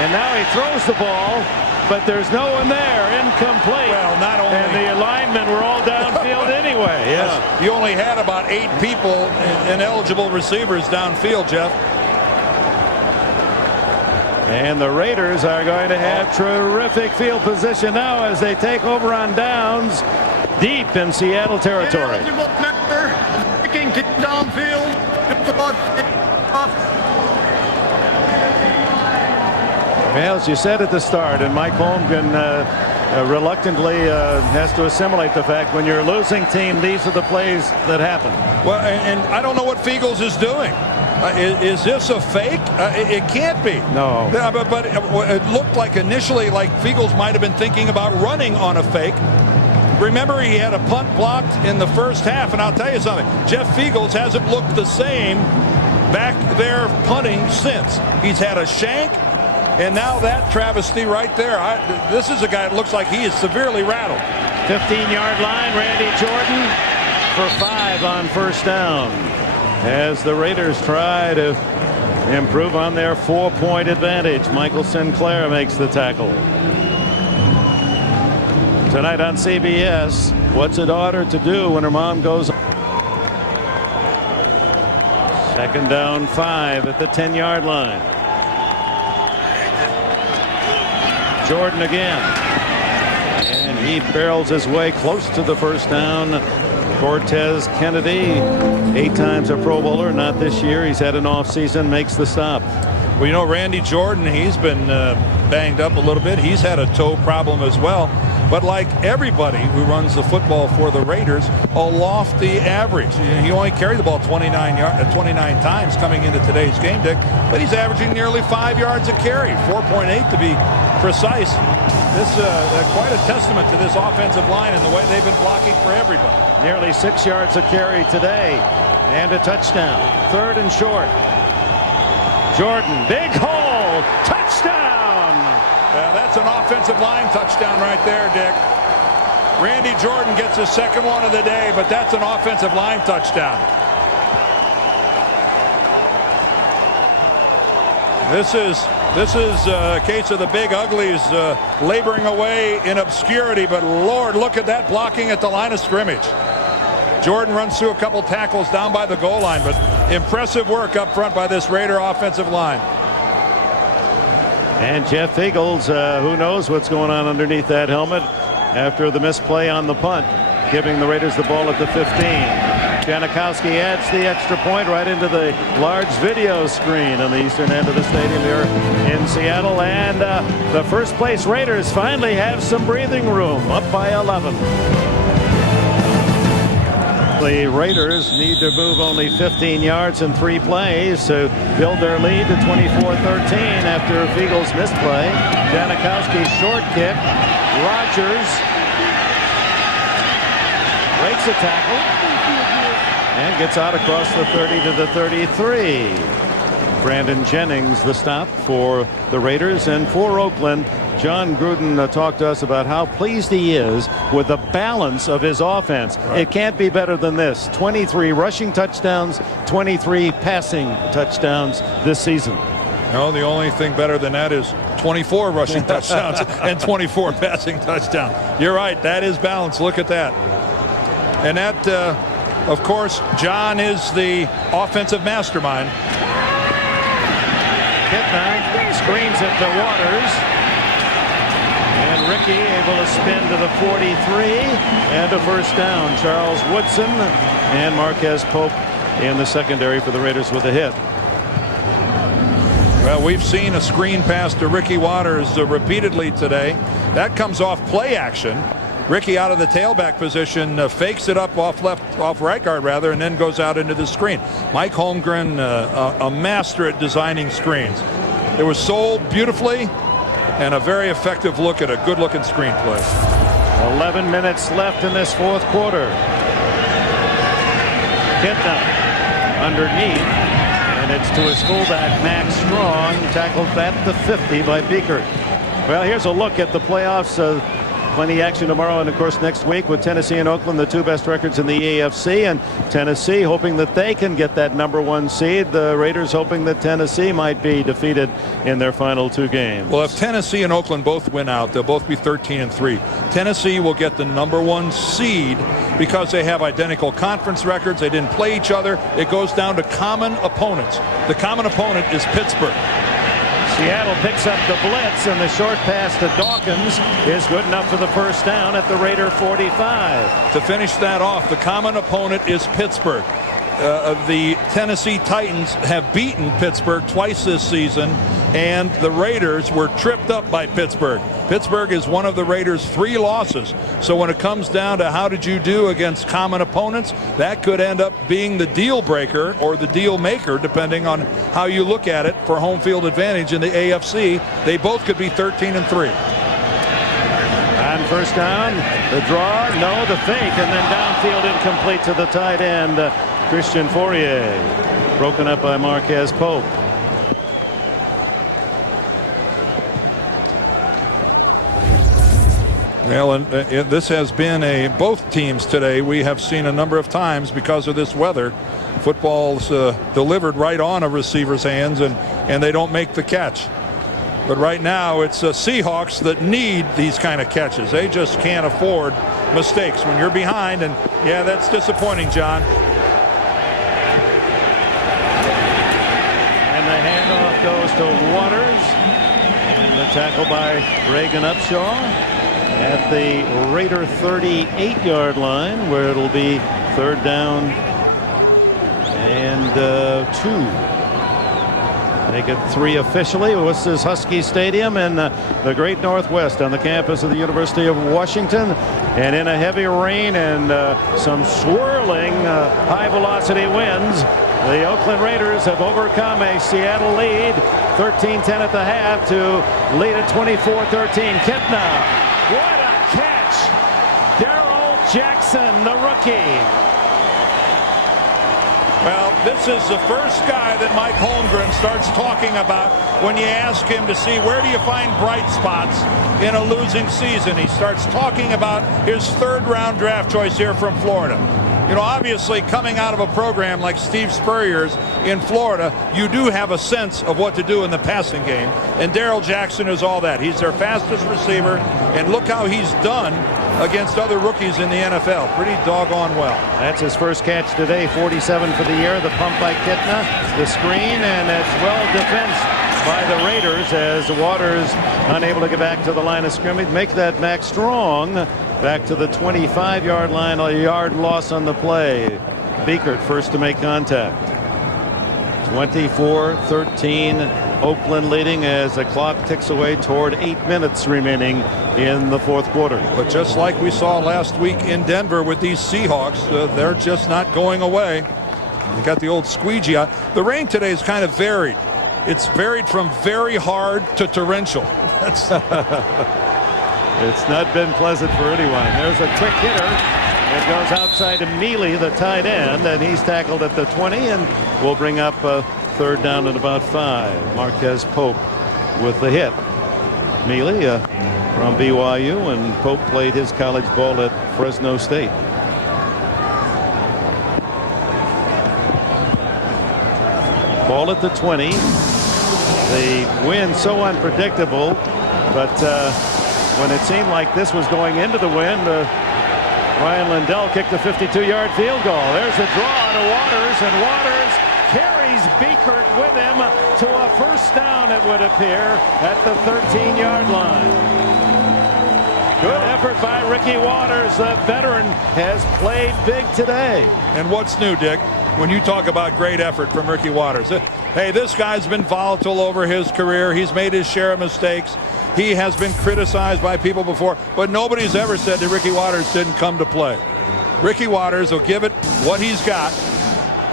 and now he throws the ball, but there's no one there. Incomplete. Well, not only. And the linemen were all downfield anyway. Yeah. You only had about 8 people, ineligible receivers downfield, Jeff. And the Raiders are going to have terrific field position now as they take over on downs deep in Seattle territory. Kicking downfield. Well, as you said at the start, and Mike Holmgren reluctantly has to assimilate the fact when you're a losing team, these are the plays that happen. Well, and I don't know what Fiegels is doing. Is this a fake? It can't be. No. But it looked like initially like Fiegels might have been thinking about running on a fake. Remember, he had a punt blocked in the first half, and I'll tell you something. Jeff Fiegels hasn't looked the same back there punting since. He's had a shank, and now that travesty right there. This is a guy that looks like he is severely rattled. 15-yard line, Randy Jordan for 5 on first down. As the Raiders try to improve on their 4-point advantage, Michael Sinclair makes the tackle. Tonight on CBS, what's a daughter to do when her mom goes? Second down 5 at the 10-yard line. Jordan again. And he barrels his way close to the first down. Cortez Kennedy, 8 times a Pro Bowler, not this year. He's had an off season, makes the stop. Well, you know, Randy Jordan, he's been banged up a little bit. He's had a toe problem as well. But like everybody who runs the football for the Raiders, a lofty average. He only carried the ball 29 times coming into today's game, Dick, but he's averaging nearly 5 yards a carry, 4.8 to be precise. This quite a testament to this offensive line and the way they've been blocking for everybody. Nearly 6 yards a carry today, and a touchdown. 3rd and short. Jordan, big hole, touchdown. Well, that's an offensive line touchdown right there, Dick. Randy Jordan gets his second one of the day, but that's an offensive line touchdown. This is a case of the big uglies laboring away in obscurity, but Lord, look at that blocking at the line of scrimmage. Jordan runs through a couple tackles down by the goal line, but impressive work up front by this Raider offensive line. And Jeff Fiegels, who knows what's going on underneath that helmet after the misplay on the punt, giving the Raiders the ball at the 15. Janikowski adds the extra point right into the large video screen on the eastern end of the stadium here in Seattle. And the first place Raiders finally have some breathing room, up by 11. The Raiders need to move only 15 yards in 3 plays to build their lead to 24-13 after Fiegels' misplay. Janikowski's short kick. Rodgers breaks a tackle and gets out across the 30 to the 33. Brandon Jennings the stop for the Raiders. And for Oakland, John Gruden talked to us about how pleased he is with the balance of his offense. Right. It can't be better than this. 23 rushing touchdowns, 23 passing touchdowns this season. No, the only thing better than that is 24 rushing touchdowns and 24 passing touchdowns. You're right. That is balance. Look at that. And that, of course, John is the offensive mastermind. Kitna screens it to Waters. And Ricky able to spin to the 43 and a first down. Charles Woodson and Marquez Pope in the secondary for the Raiders with a hit. Well, we've seen a screen pass to Ricky Waters repeatedly today. That comes off play action. Ricky out of the tailback position, fakes it up off right guard rather, and then goes out into the screen. Mike Holmgren, a master at designing screens. It was sold beautifully, and a very effective look at a good-looking screenplay. 11 minutes left in this fourth quarter. Kitna underneath, and it's to his fullback, Max Strong, tackled at the 50 by Beekert. Well, here's a look at the playoffs. Plenty action tomorrow and, of course, next week with Tennessee and Oakland, the two best records in the AFC. And Tennessee hoping that they can get that #1 seed. The Raiders hoping that Tennessee might be defeated in their final two games. Well, if Tennessee and Oakland both win out, they'll both be 13-3. Tennessee will get the #1 seed because they have identical conference records. They didn't play each other. It goes down to common opponents. The common opponent is Pittsburgh. Seattle picks up the blitz, and the short pass to Dawkins is good enough for the first down at the Raider 45. To finish that off, the common opponent is Pittsburgh. The Tennessee Titans have beaten Pittsburgh twice this season, and the Raiders were tripped up by Pittsburgh. Pittsburgh is one of the Raiders' 3 losses. So when it comes down to how did you do against common opponents, that could end up being the deal breaker or the deal maker, depending on how you look at it for home field advantage in the AFC. They both could be 13-3. On first down, the draw, no, the fake, and then downfield incomplete to the tight end, Christian Fourier, broken up by Marquez Pope. Well, and this has been both teams today. We have seen a number of times because of this weather, footballs delivered right on a receiver's hands, and they don't make the catch. But right now, it's Seahawks that need these kind of catches. They just can't afford mistakes when you're behind, and yeah, that's disappointing, John. And the handoff goes to Waters, and the tackle by Reagan Upshaw at the Raider 38-yard line, where it'll be third down and 2. Make it 3 officially. This is Husky Stadium in the great Northwest on the campus of the University of Washington. And in a heavy rain and some swirling high-velocity winds, the Oakland Raiders have overcome a Seattle lead, 13-10 at the half, to lead at 24-13. Kitna. What a catch! Darrell Jackson, the rookie. Well, this is the first guy that Mike Holmgren starts talking about when you ask him to see where do you find bright spots in a losing season. He starts talking about his 3rd-round draft choice here from Florida. You know, obviously, coming out of a program like Steve Spurrier's in Florida, you do have a sense of what to do in the passing game. And Darrell Jackson is all that. He's their fastest receiver. And look how he's done against other rookies in the NFL. Pretty doggone well. That's his first catch today, 47 for the year. The pump by Kitna, the screen, and it's well defensed by the Raiders as Waters unable to get back to the line of scrimmage. Make that Max Strong back to the 25-yard line, a yard loss on the play. Beekert first to make contact. 24-13, Oakland leading as the clock ticks away toward 8 minutes remaining in the fourth quarter. But just like we saw last week in Denver with these Seahawks, they're just not going away. They got the old squeegee out. The rain today is kind of varied. It's varied from very hard to torrential. That's It's not been pleasant for anyone. There's a quick hitter. It goes outside to Mealy, the tight end, and he's tackled at the 20, and will bring up a third down at about 5. Marquez Pope with the hit. Mealy from BYU, and Pope played his college ball at Fresno State. Ball at the 20. The wind so unpredictable, but when it seemed like this was going into the wind, Ryan Lindell kicked a 52-yard field goal. There's a draw to Waters, and Waters carries Beekert with him to a first down, it would appear, at the 13-yard line. Good effort by Ricky Waters. The veteran has played big today. And what's new, Dick, when you talk about great effort from Ricky Waters? Hey, this guy's been volatile over his career. He's made his share of mistakes. He has been criticized by people before, but nobody's ever said that Ricky Waters didn't come to play. Ricky Waters will give it what he's got,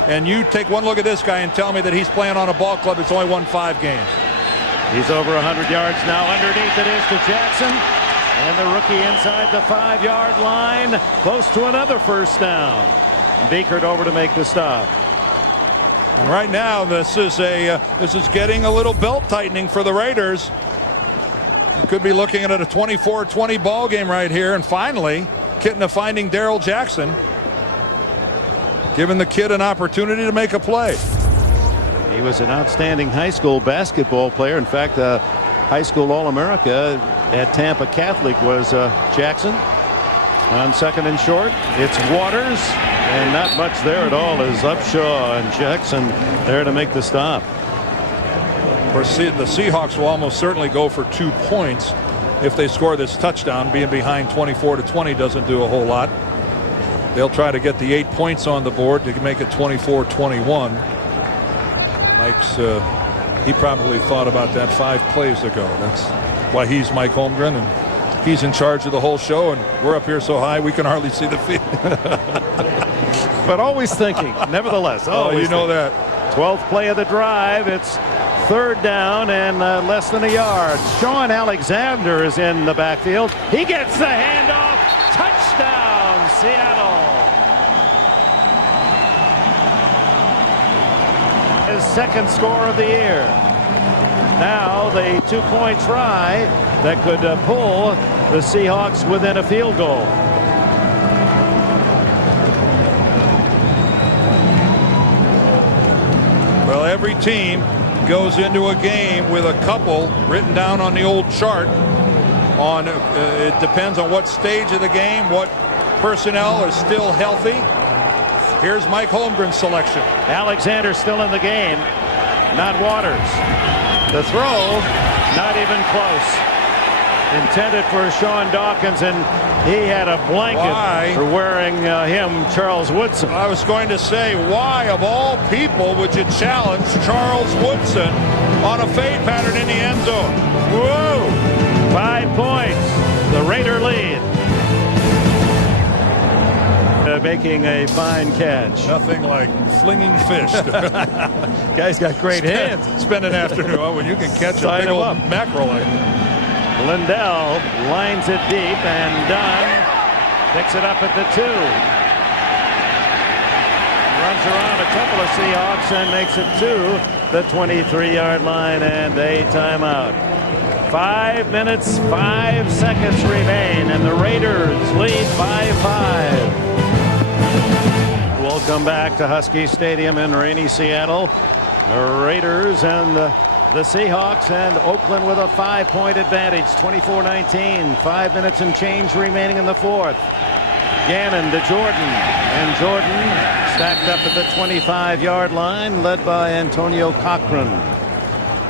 and you take one look at this guy and tell me that he's playing on a ball club that's only won 5 games. He's over 100 yards now. Underneath it is to Jackson. And the rookie inside the 5-yard line, close to another first down. Beekert over to make the stop. And right now, this is getting a little belt tightening for the Raiders. You could be looking at a 24-20 ball game right here, and finally getting to finding Darrell Jackson, giving the kid an opportunity to make a play. He was an outstanding high school basketball player. In fact, high school All-America at Tampa Catholic was Jackson. On second and short, it's Waters, and not much there at all is Upshaw and Jackson there to make the stop. Of course, the Seahawks will almost certainly go for 2 points if they score this touchdown. Being behind 24-20 doesn't do a whole lot. They'll try to get the 8 points on the board to make it 24-21. Mike's he probably thought about that 5 plays ago. That's why he's Mike Holmgren, and he's in charge of the whole show, and we're up here so high we can hardly see the field. But always thinking, nevertheless. Oh, you know that. 12th play of the drive. It's third down and less than a yard. Sean Alexander is in the backfield. He gets the handoff. Touchdown, Seattle. His second score of the year. Now the 2-point try that could pull the Seahawks within a field goal. Well, every team goes into a game with a couple written down on the old chart. It depends on what stage of the game, what personnel are still healthy. Here's Mike Holmgren's selection. Alexander still in the game, not Waters. The throw, not even close. Intended for Sean Dawkins, and he had a blanket for wearing him, Charles Woodson. I was going to say, why of all people would you challenge Charles Woodson on a fade pattern in the end zone? Whoa! 5 points. The Raider lead. Making a fine catch. Nothing like flinging fish. Guy's got great hands. Spend an afternoon. Oh, when you can catch a big old mackerel like that. Lindell lines it deep, and Dunn picks it up at the 2. Runs around a couple of Seahawks and makes it to the 23-yard line, and a timeout. 5 minutes, 5 seconds remain, and the Raiders lead by 5. We'll come back to Husky Stadium in rainy Seattle. The Raiders and the Seahawks, and Oakland with a 5-point advantage, 24-19. 5 minutes and change remaining in the fourth. Gannon to Jordan, and Jordan stacked up at the 25-yard line, led by Antonio Cochran.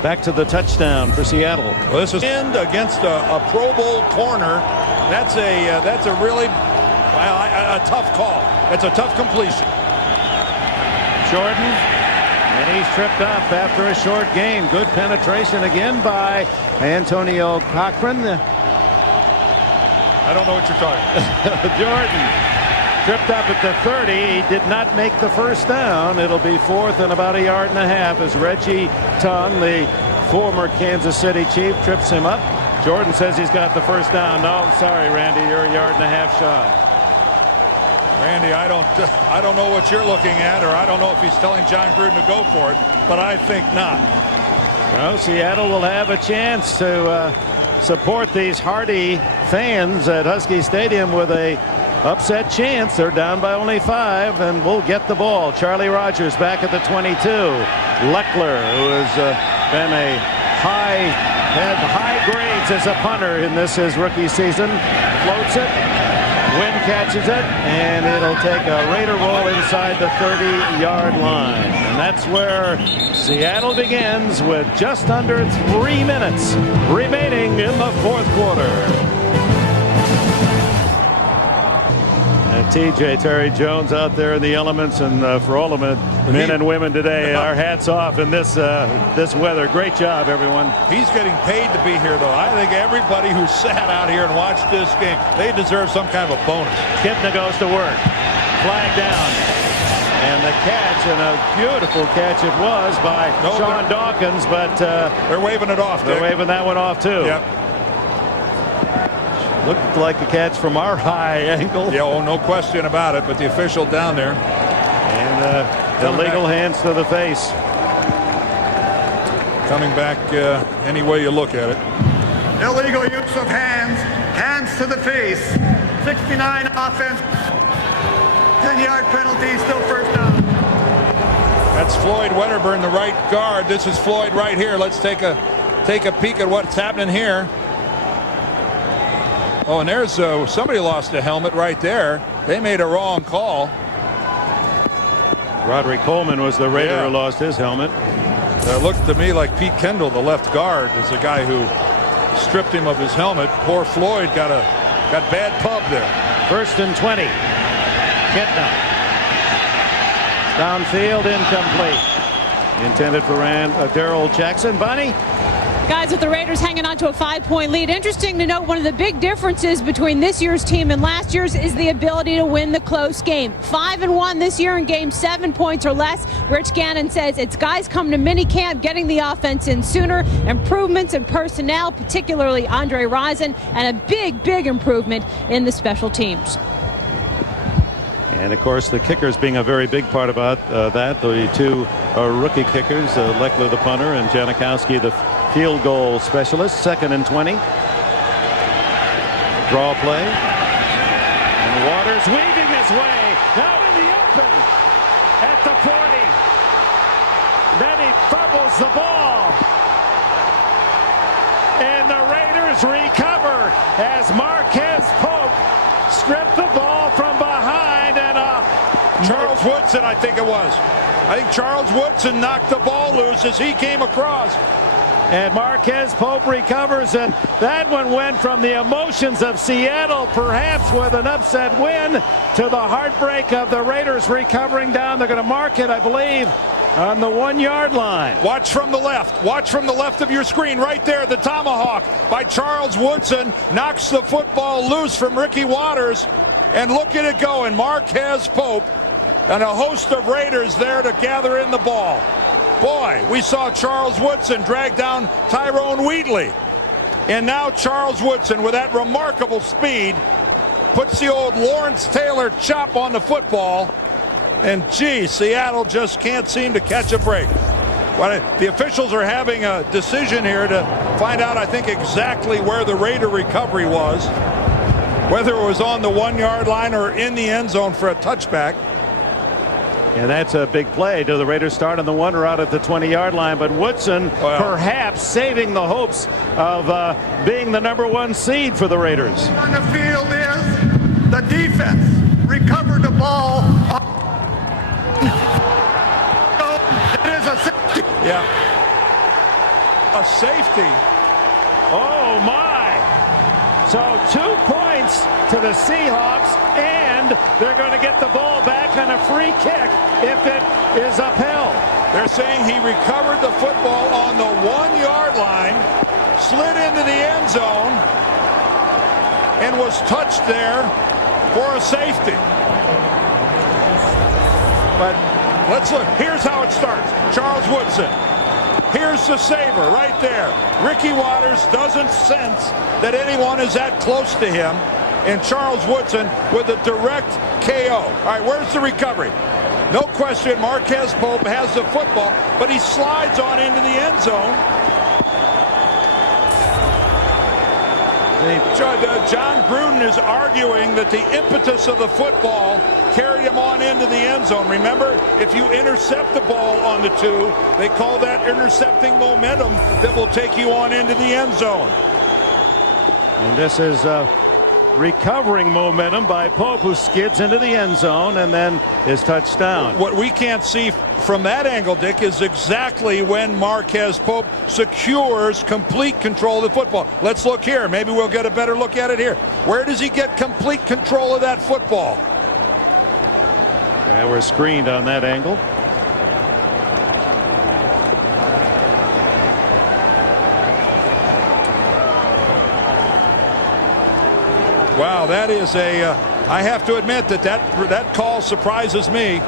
Back to the touchdown for Seattle. Well, this is end against a Pro Bowl corner. That's a really a tough call. It's a tough completion. Jordan, and he's tripped up after a short game. Good penetration again by Antonio Cochran. I don't know what you're talking about. Jordan tripped up at the 30. He did not make the first down. It'll be 4th and about a yard and a half as Reggie Tongue, the former Kansas City Chief, trips him up. Jordan says he's got the first down. No, I'm sorry, Randy, you're a yard and a half shy. Randy, I don't know what you're looking at, or I don't know if he's telling John Gruden to go for it, but I think not. Well, Seattle will have a chance to support these hardy fans at Husky Stadium with a upset chance. They're down by only 5, and we'll get the ball. Charlie Rogers back at the 22. Leckler, who has been had high grades as a punter in his rookie season, floats it. Wynn catches it, and it'll take a Raider roll inside the 30-yard line. And that's where Seattle begins with just under 3 minutes remaining in the fourth quarter. And TJ Terry Jones out there in the elements, and for all of men and women today, our hats off in this weather. Great job, everyone. He's getting paid to be here, though. I think everybody who sat out here and watched this game, they deserve some kind of a bonus. Kipna goes to work. Flag down. And the catch, and a beautiful catch it was by Sean Dawkins, but they're waving it off. They're waving that one off, too. Yep. Looked like a catch from our high angle. Yeah, oh, no question about it. But the official down there. And illegal hands to the face. Coming back any way you look at it. Illegal use of hands. Hands to the face. 69 offense. 10-yard penalty. Still first down. That's Floyd Wedderburn, the right guard. This is Floyd right here. Let's take a peek at what's happening here. Oh, and there's somebody lost a helmet right there. They made a wrong call. Roderick Coleman was the Raider who lost his helmet. It looked to me like Pete Kendall, the left guard, is the guy who stripped him of his helmet. Poor Floyd got bad pub there. 1st and 20. Kitna. Downfield, incomplete. Intended for Darrell Jackson. Bunny. Guys, with the Raiders hanging on to a 5-point lead, interesting to note one of the big differences between this year's team and last year's is the ability to win the close game. 5-1 this year in games 7 points or less. Rich Gannon says it's guys coming to minicamp, getting the offense in sooner, improvements in personnel, particularly Andre Rison, and a big improvement in the special teams. And of course the kickers being a very big part about that. The two rookie kickers, Leckler the punter and Janikowski the field goal specialist. 2nd and 20. Draw play. And Waters weaving his way. Now in the open at the 40. Then he fumbles the ball. And the Raiders recover as Marquez Pope stripped the ball from behind. And Charles Woodson, I think it was. I think Charles Woodson knocked the ball loose as he came across. And Marquez Pope recovers, and that one went from the emotions of Seattle, perhaps with an upset win, to the heartbreak of the Raiders recovering down. They're going to mark it, I believe, on the 1-yard line. Watch from the left. Watch from the left of your screen right there. The tomahawk by Charles Woodson knocks the football loose from Ricky Waters. And look at it go. And Marquez Pope and a host of Raiders there to gather in the ball. Boy, we saw Charles Woodson drag down Tyrone Wheatley. And now Charles Woodson, with that remarkable speed, puts the old Lawrence Taylor chop on the football. And, gee, Seattle just can't seem to catch a break. Well, the officials are having a decision here to find out, I think, exactly where the Raider recovery was, whether it was on the 1-yard line or in the end zone for a touchback. And that's a big play. Do the Raiders start on the 1 or out at the 20-yard line? But Woodson perhaps saving the hopes of being the #1 seed for the Raiders. On the field is the defense. Recovered the ball. It is a safety. Yeah. A safety. Oh, my. So 2 points to the Seahawks, and they're going to get the ball back on a free kick if it is upheld. They're saying he recovered the football on the 1-yard line, slid into the end zone, and was touched there for a safety. But let's look. Here's how it starts. Charles Woodson. Here's the saver right there. Ricky Waters doesn't sense that anyone is that close to him. And Charles Woodson with a direct KO. All right, where's the recovery? No question, Marquez Pope has the football, but he slides on into the end zone. John Gruden is arguing that the impetus of the football carried him on into the end zone. Remember, if you intercept the ball on the 2, they call that intercepting momentum that will take you on into the end zone. And this is recovering momentum by Pope, who skids into the end zone and then is touched down. What we can't see from that angle, Dick, is exactly when Marquez Pope secures complete control of the football. Let's look here. Maybe we'll get a better look at it here. Where does he get complete control of that football? And we're screened on that angle. Wow, that is I have to admit that call surprises me.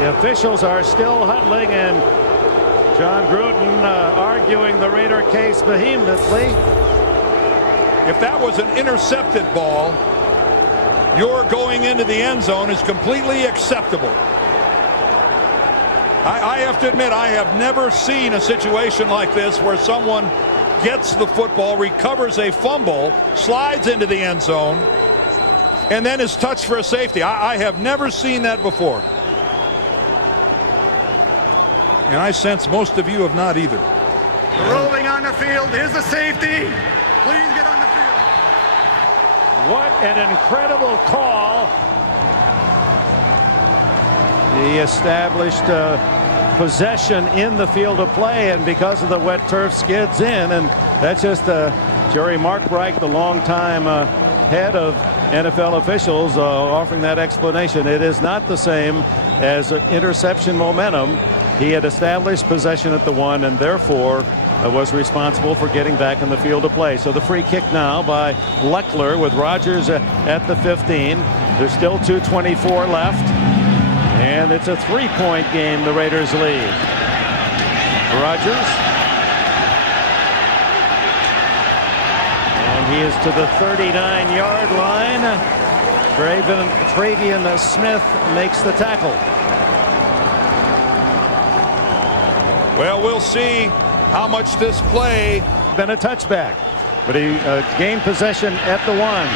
The officials are still huddling, and John Gruden arguing the Raider case vehemently. If that was an intercepted ball, your going into the end zone is completely acceptable. I have to admit, I have never seen a situation like this where someone gets the football, recovers a fumble, slides into the end zone, and then is touched for a safety. I have never seen that before. And I sense most of you have not either. Rolling on the field is a safety. Please get on the field. What an incredible call. He established possession in the field of play, and because of the wet turf, skids in. And that's just Jerry Markreich, the longtime head of NFL officials, offering that explanation. It is not the same as interception momentum. He had established possession at the 1 and therefore was responsible for getting back in the field of play. So the free kick now by Leckler with Rodgers at the 15. There's still 2:24 left. And it's a 3-point game. The Raiders lead. Rodgers. And he is to the 39-yard line. Travian Smith makes the tackle. Well, we'll see how much this play. Been a touchback, but he gained possession at the 1.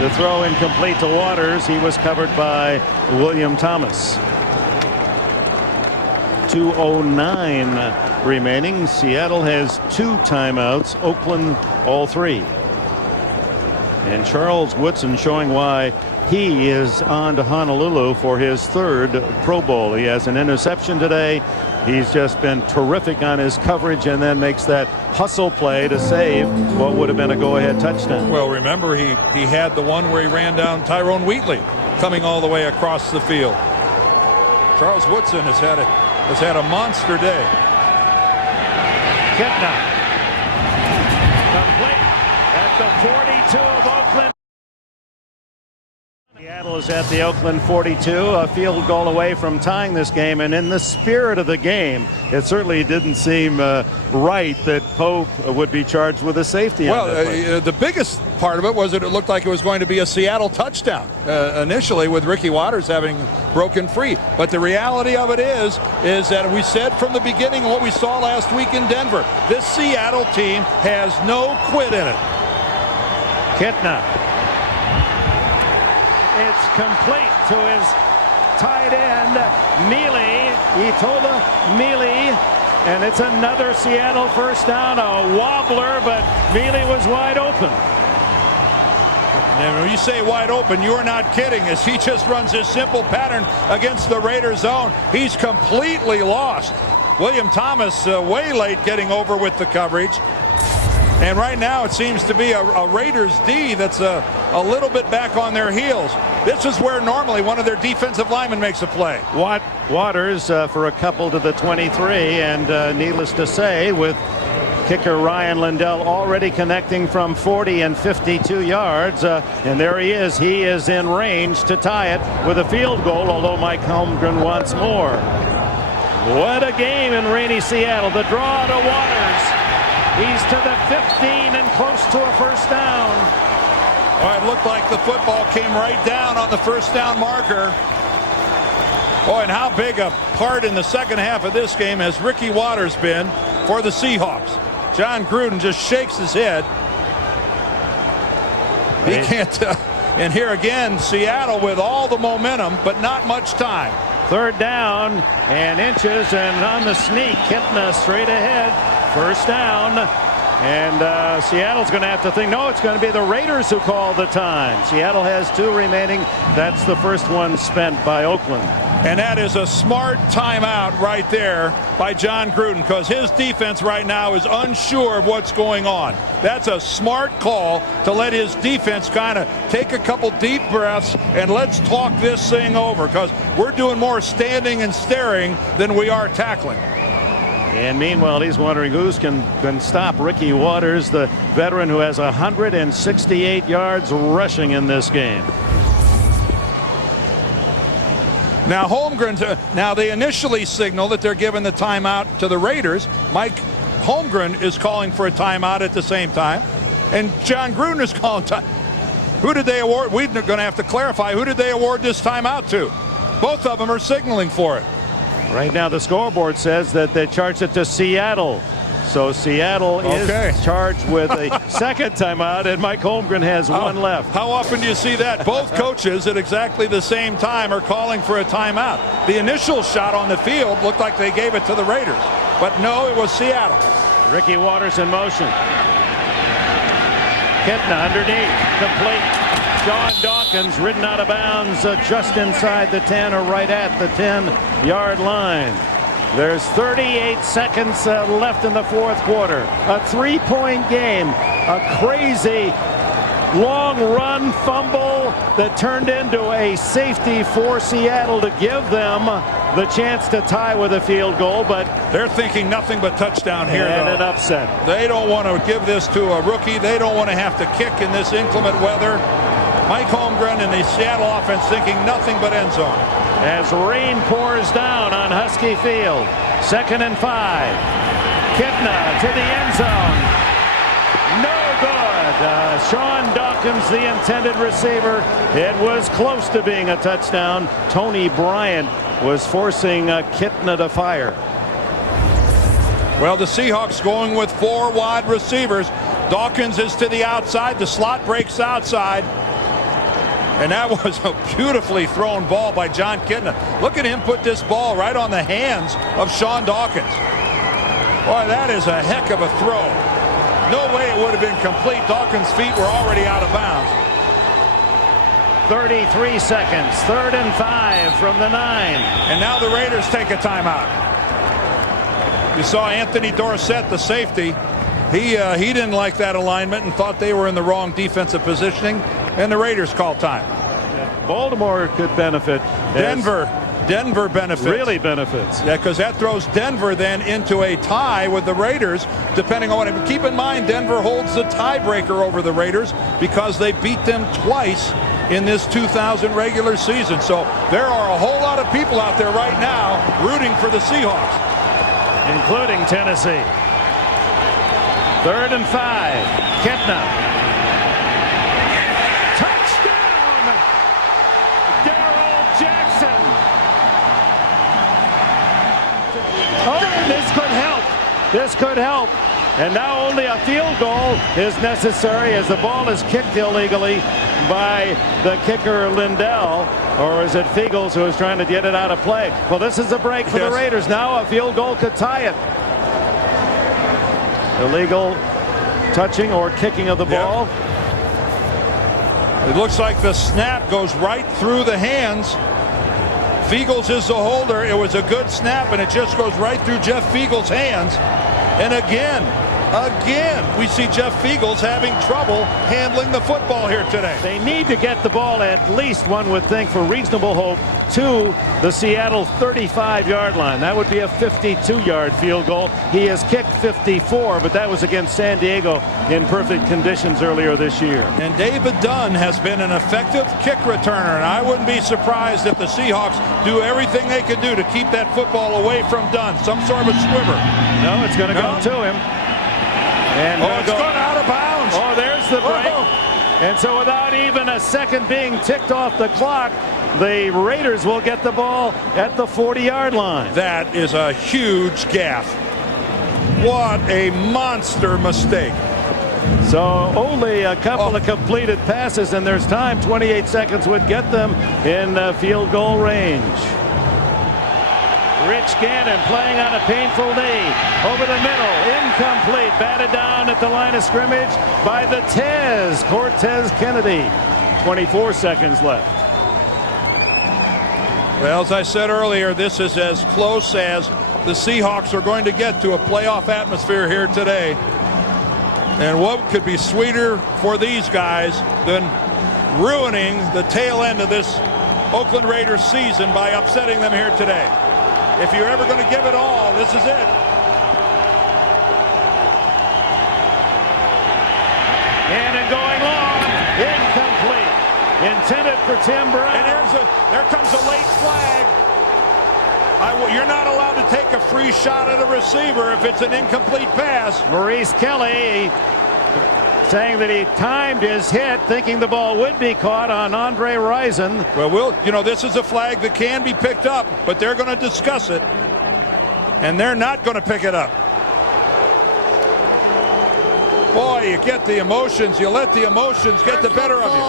The throw incomplete to Waters. He was covered by William Thomas. 2:09 remaining. Seattle has 2 timeouts. Oakland all 3. And Charles Woodson showing why he is on to Honolulu for his 3rd Pro Bowl. He has an interception today. He's just been terrific on his coverage and then makes that hustle play to save what would have been a go-ahead touchdown. Well, remember, he had the one where he ran down Tyrone Wheatley coming all the way across the field. Charles Woodson has had a monster day. Kitna. Complete at the 42 of Oakland. Seattle is at the Oakland 42, a field goal away from tying this game, and in the spirit of the game, it certainly didn't seem right that Pope would be charged with a safety. Well, the biggest part of it was that it looked like it was going to be a Seattle touchdown initially, with Ricky Waters having broken free. But the reality of it is that we said from the beginning what we saw last week in Denver, this Seattle team has no quit in it. Kitna. It's complete to his tight end, Itola Mealy, and it's another Seattle first down, a wobbler, but Mealy was wide open. And when you say wide open, you're not kidding, as he just runs his simple pattern against the Raiders zone. He's completely lost. William Thomas way late getting over with the coverage. And right now it seems to be a Raiders D that's a little bit back on their heels. This is where normally one of their defensive linemen makes a play. Waters for a couple to the 23, and needless to say, with kicker Ryan Lindell already connecting from 40 and 52 yards. And there he is. He is in range to tie it with a field goal, although Mike Holmgren wants more. What a game in rainy Seattle. The draw to Waters. He's to the 15 and close to a first down. Oh, it looked like the football came right down on the first down marker. Oh, and how big a part in the second half of this game has Ricky Waters been for the Seahawks? John Gruden just shakes his head. He can't. And here again, Seattle with all the momentum, but not much time. 3rd down and inches, and on the sneak, Kitna straight ahead. First down, and Seattle's going to have to think, no, it's going to be the Raiders who call the time. Seattle has 2 remaining. That's the first one spent by Oakland. And that is a smart timeout right there by John Gruden, because his defense right now is unsure of what's going on. That's a smart call to let his defense kind of take a couple deep breaths and let's talk this thing over, because we're doing more standing and staring than we are tackling. And meanwhile, he's wondering who's can stop Ricky Waters, the veteran who has 168 yards rushing in this game. Now Holmgren, now they initially signal that they're giving the timeout to the Raiders. Mike Holmgren is calling for a timeout at the same time. And John Gruden's calling time. Who did they award? We're going to have to clarify. Who did they award this timeout to? Both of them are signaling for it. Right now the scoreboard says that they charged it to Seattle. So Seattle is charged with a second timeout, and Mike Holmgren has one left. How often do you see that? Both coaches at exactly the same time are calling for a timeout. The initial shot on the field looked like they gave it to the Raiders, but no, it was Seattle. Ricky Waters in motion. Kitna underneath, complete. Sean Dawkins ridden out of bounds just inside the 10 or right at the 10-yard line. There's 38 seconds left in the fourth quarter. A 3-point game. A crazy long run fumble that turned into a safety for Seattle to give them the chance to tie with a field goal, but they're thinking nothing but touchdown here. And though. an upset. They don't want to give this to a rookie. They don't want to have to kick in this inclement weather. Mike Holmgren and the Seattle offense thinking nothing but end zone. As rain pours down on Husky Field. 2nd and 5. Kitna to the end zone. No good. Sean Dawkins, the intended receiver. It was close to being a touchdown. Tony Bryant was forcing Kitna to fire. Well, the Seahawks going with 4 wide receivers. Dawkins is to the outside. The slot breaks outside. And that was a beautifully thrown ball by John Kitna. Look at him put this ball right on the hands of Sean Dawkins. Boy, that is a heck of a throw. No way it would have been complete. Dawkins' feet were already out of bounds. 33 seconds. 3rd and 5 from the 9. And now the Raiders take a timeout. You saw Anthony Dorsett, the safety. He didn't like that alignment and thought they were in the wrong defensive positioning. And the Raiders call time. Baltimore could benefit. Denver benefits. Really benefits. Yeah, because that throws Denver then into a tie with the Raiders, depending on what. Keep in mind, Denver holds the tiebreaker over the Raiders because they beat them twice in this 2000 regular season. So there are a whole lot of people out there right now rooting for the Seahawks. Including Tennessee. 3rd and 5. Kitna. This could help. And now only a field goal is necessary as the ball is kicked illegally by the kicker Lindell. Or is it Fiegels who is trying to get it out of play? Well, this is a break for the Raiders. Now a field goal could tie it. Illegal touching or kicking of the ball. It looks like the snap goes right through the hands. Fiegels is the holder. It was a good snap, and it just goes right through Jeff Fiegels' hands. And again, we see Jeff Fiegels having trouble handling the football here today. They need to get the ball, at least one would think, for reasonable hope, to the Seattle 35-yard line. That would be a 52-yard field goal. He has kicked 54, but that was against San Diego in perfect conditions earlier this year. And David Dunn has been an effective kick returner, and I wouldn't be surprised if the Seahawks do everything they could do to keep that football away from Dunn. Some sort of a swiver. No, it's going to go to him. And it's gone out of bounds. Oh, there's the break. And so without even a second being ticked off the clock, the Raiders will get the ball at the 40-yard line. That is a huge gaffe. What a monster mistake. So only a couple of completed passes, and there's time. 28 seconds would get them in field goal range. Rich Gannon playing on a painful knee. Over the middle, incomplete. Batted down at the line of scrimmage by the Cortez Kennedy. 24 seconds left. Well, as I said earlier, this is as close as the Seahawks are going to get to a playoff atmosphere here today. And what could be sweeter for these guys than ruining the tail end of this Oakland Raiders season by upsetting them here today? If you're ever going to give it all, this is it. And going long, incomplete. Intended for Tim Brown. And there comes a late flag. You're not allowed to take a free shot at a receiver if it's an incomplete pass. Maurice Kelly saying that he timed his hit thinking the ball would be caught on Andre Rison. Well, this is a flag that can be picked up, but they're going to discuss it, and they're not going to pick it up. Boy, you get the emotions. You let the emotions get the better of you.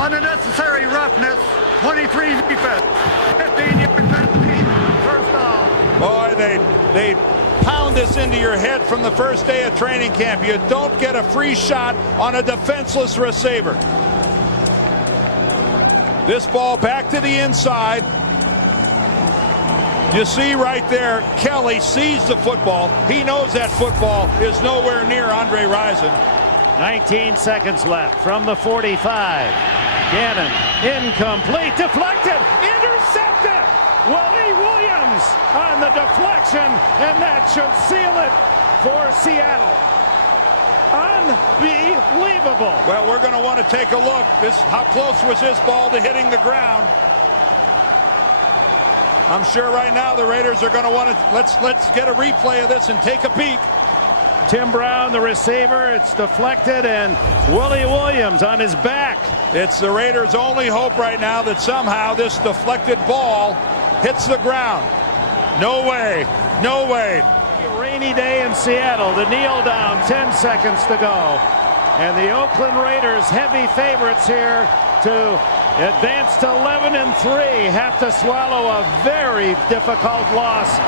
Unnecessary roughness, 23 defense, 15-yard penalty, first down. Boy, they pound this into your head from the first day of training camp. You don't get a free shot on a defenseless receiver. This ball back to the inside. You see right there, Kelly sees the football. He knows that football is nowhere near Andre Rison. 19 seconds left from the 45. Gannon, incomplete, deflected, intercepted. Willie Williams on the deflection, and that should seal it for Seattle. Unbelievable. Well, we're going to want to take a look. How close was this ball to hitting the ground? I'm sure right now the Raiders are going to want to let's get a replay of this and take a peek. Tim Brown, the receiver, it's deflected, and Willie Williams on his back. It's the Raiders' only hope right now that somehow this deflected ball hits the ground. No way. No way. A rainy day in Seattle. The kneel down, 10 seconds to go. And the Oakland Raiders, heavy favorites here to advance to 11-3, have to swallow a very difficult loss.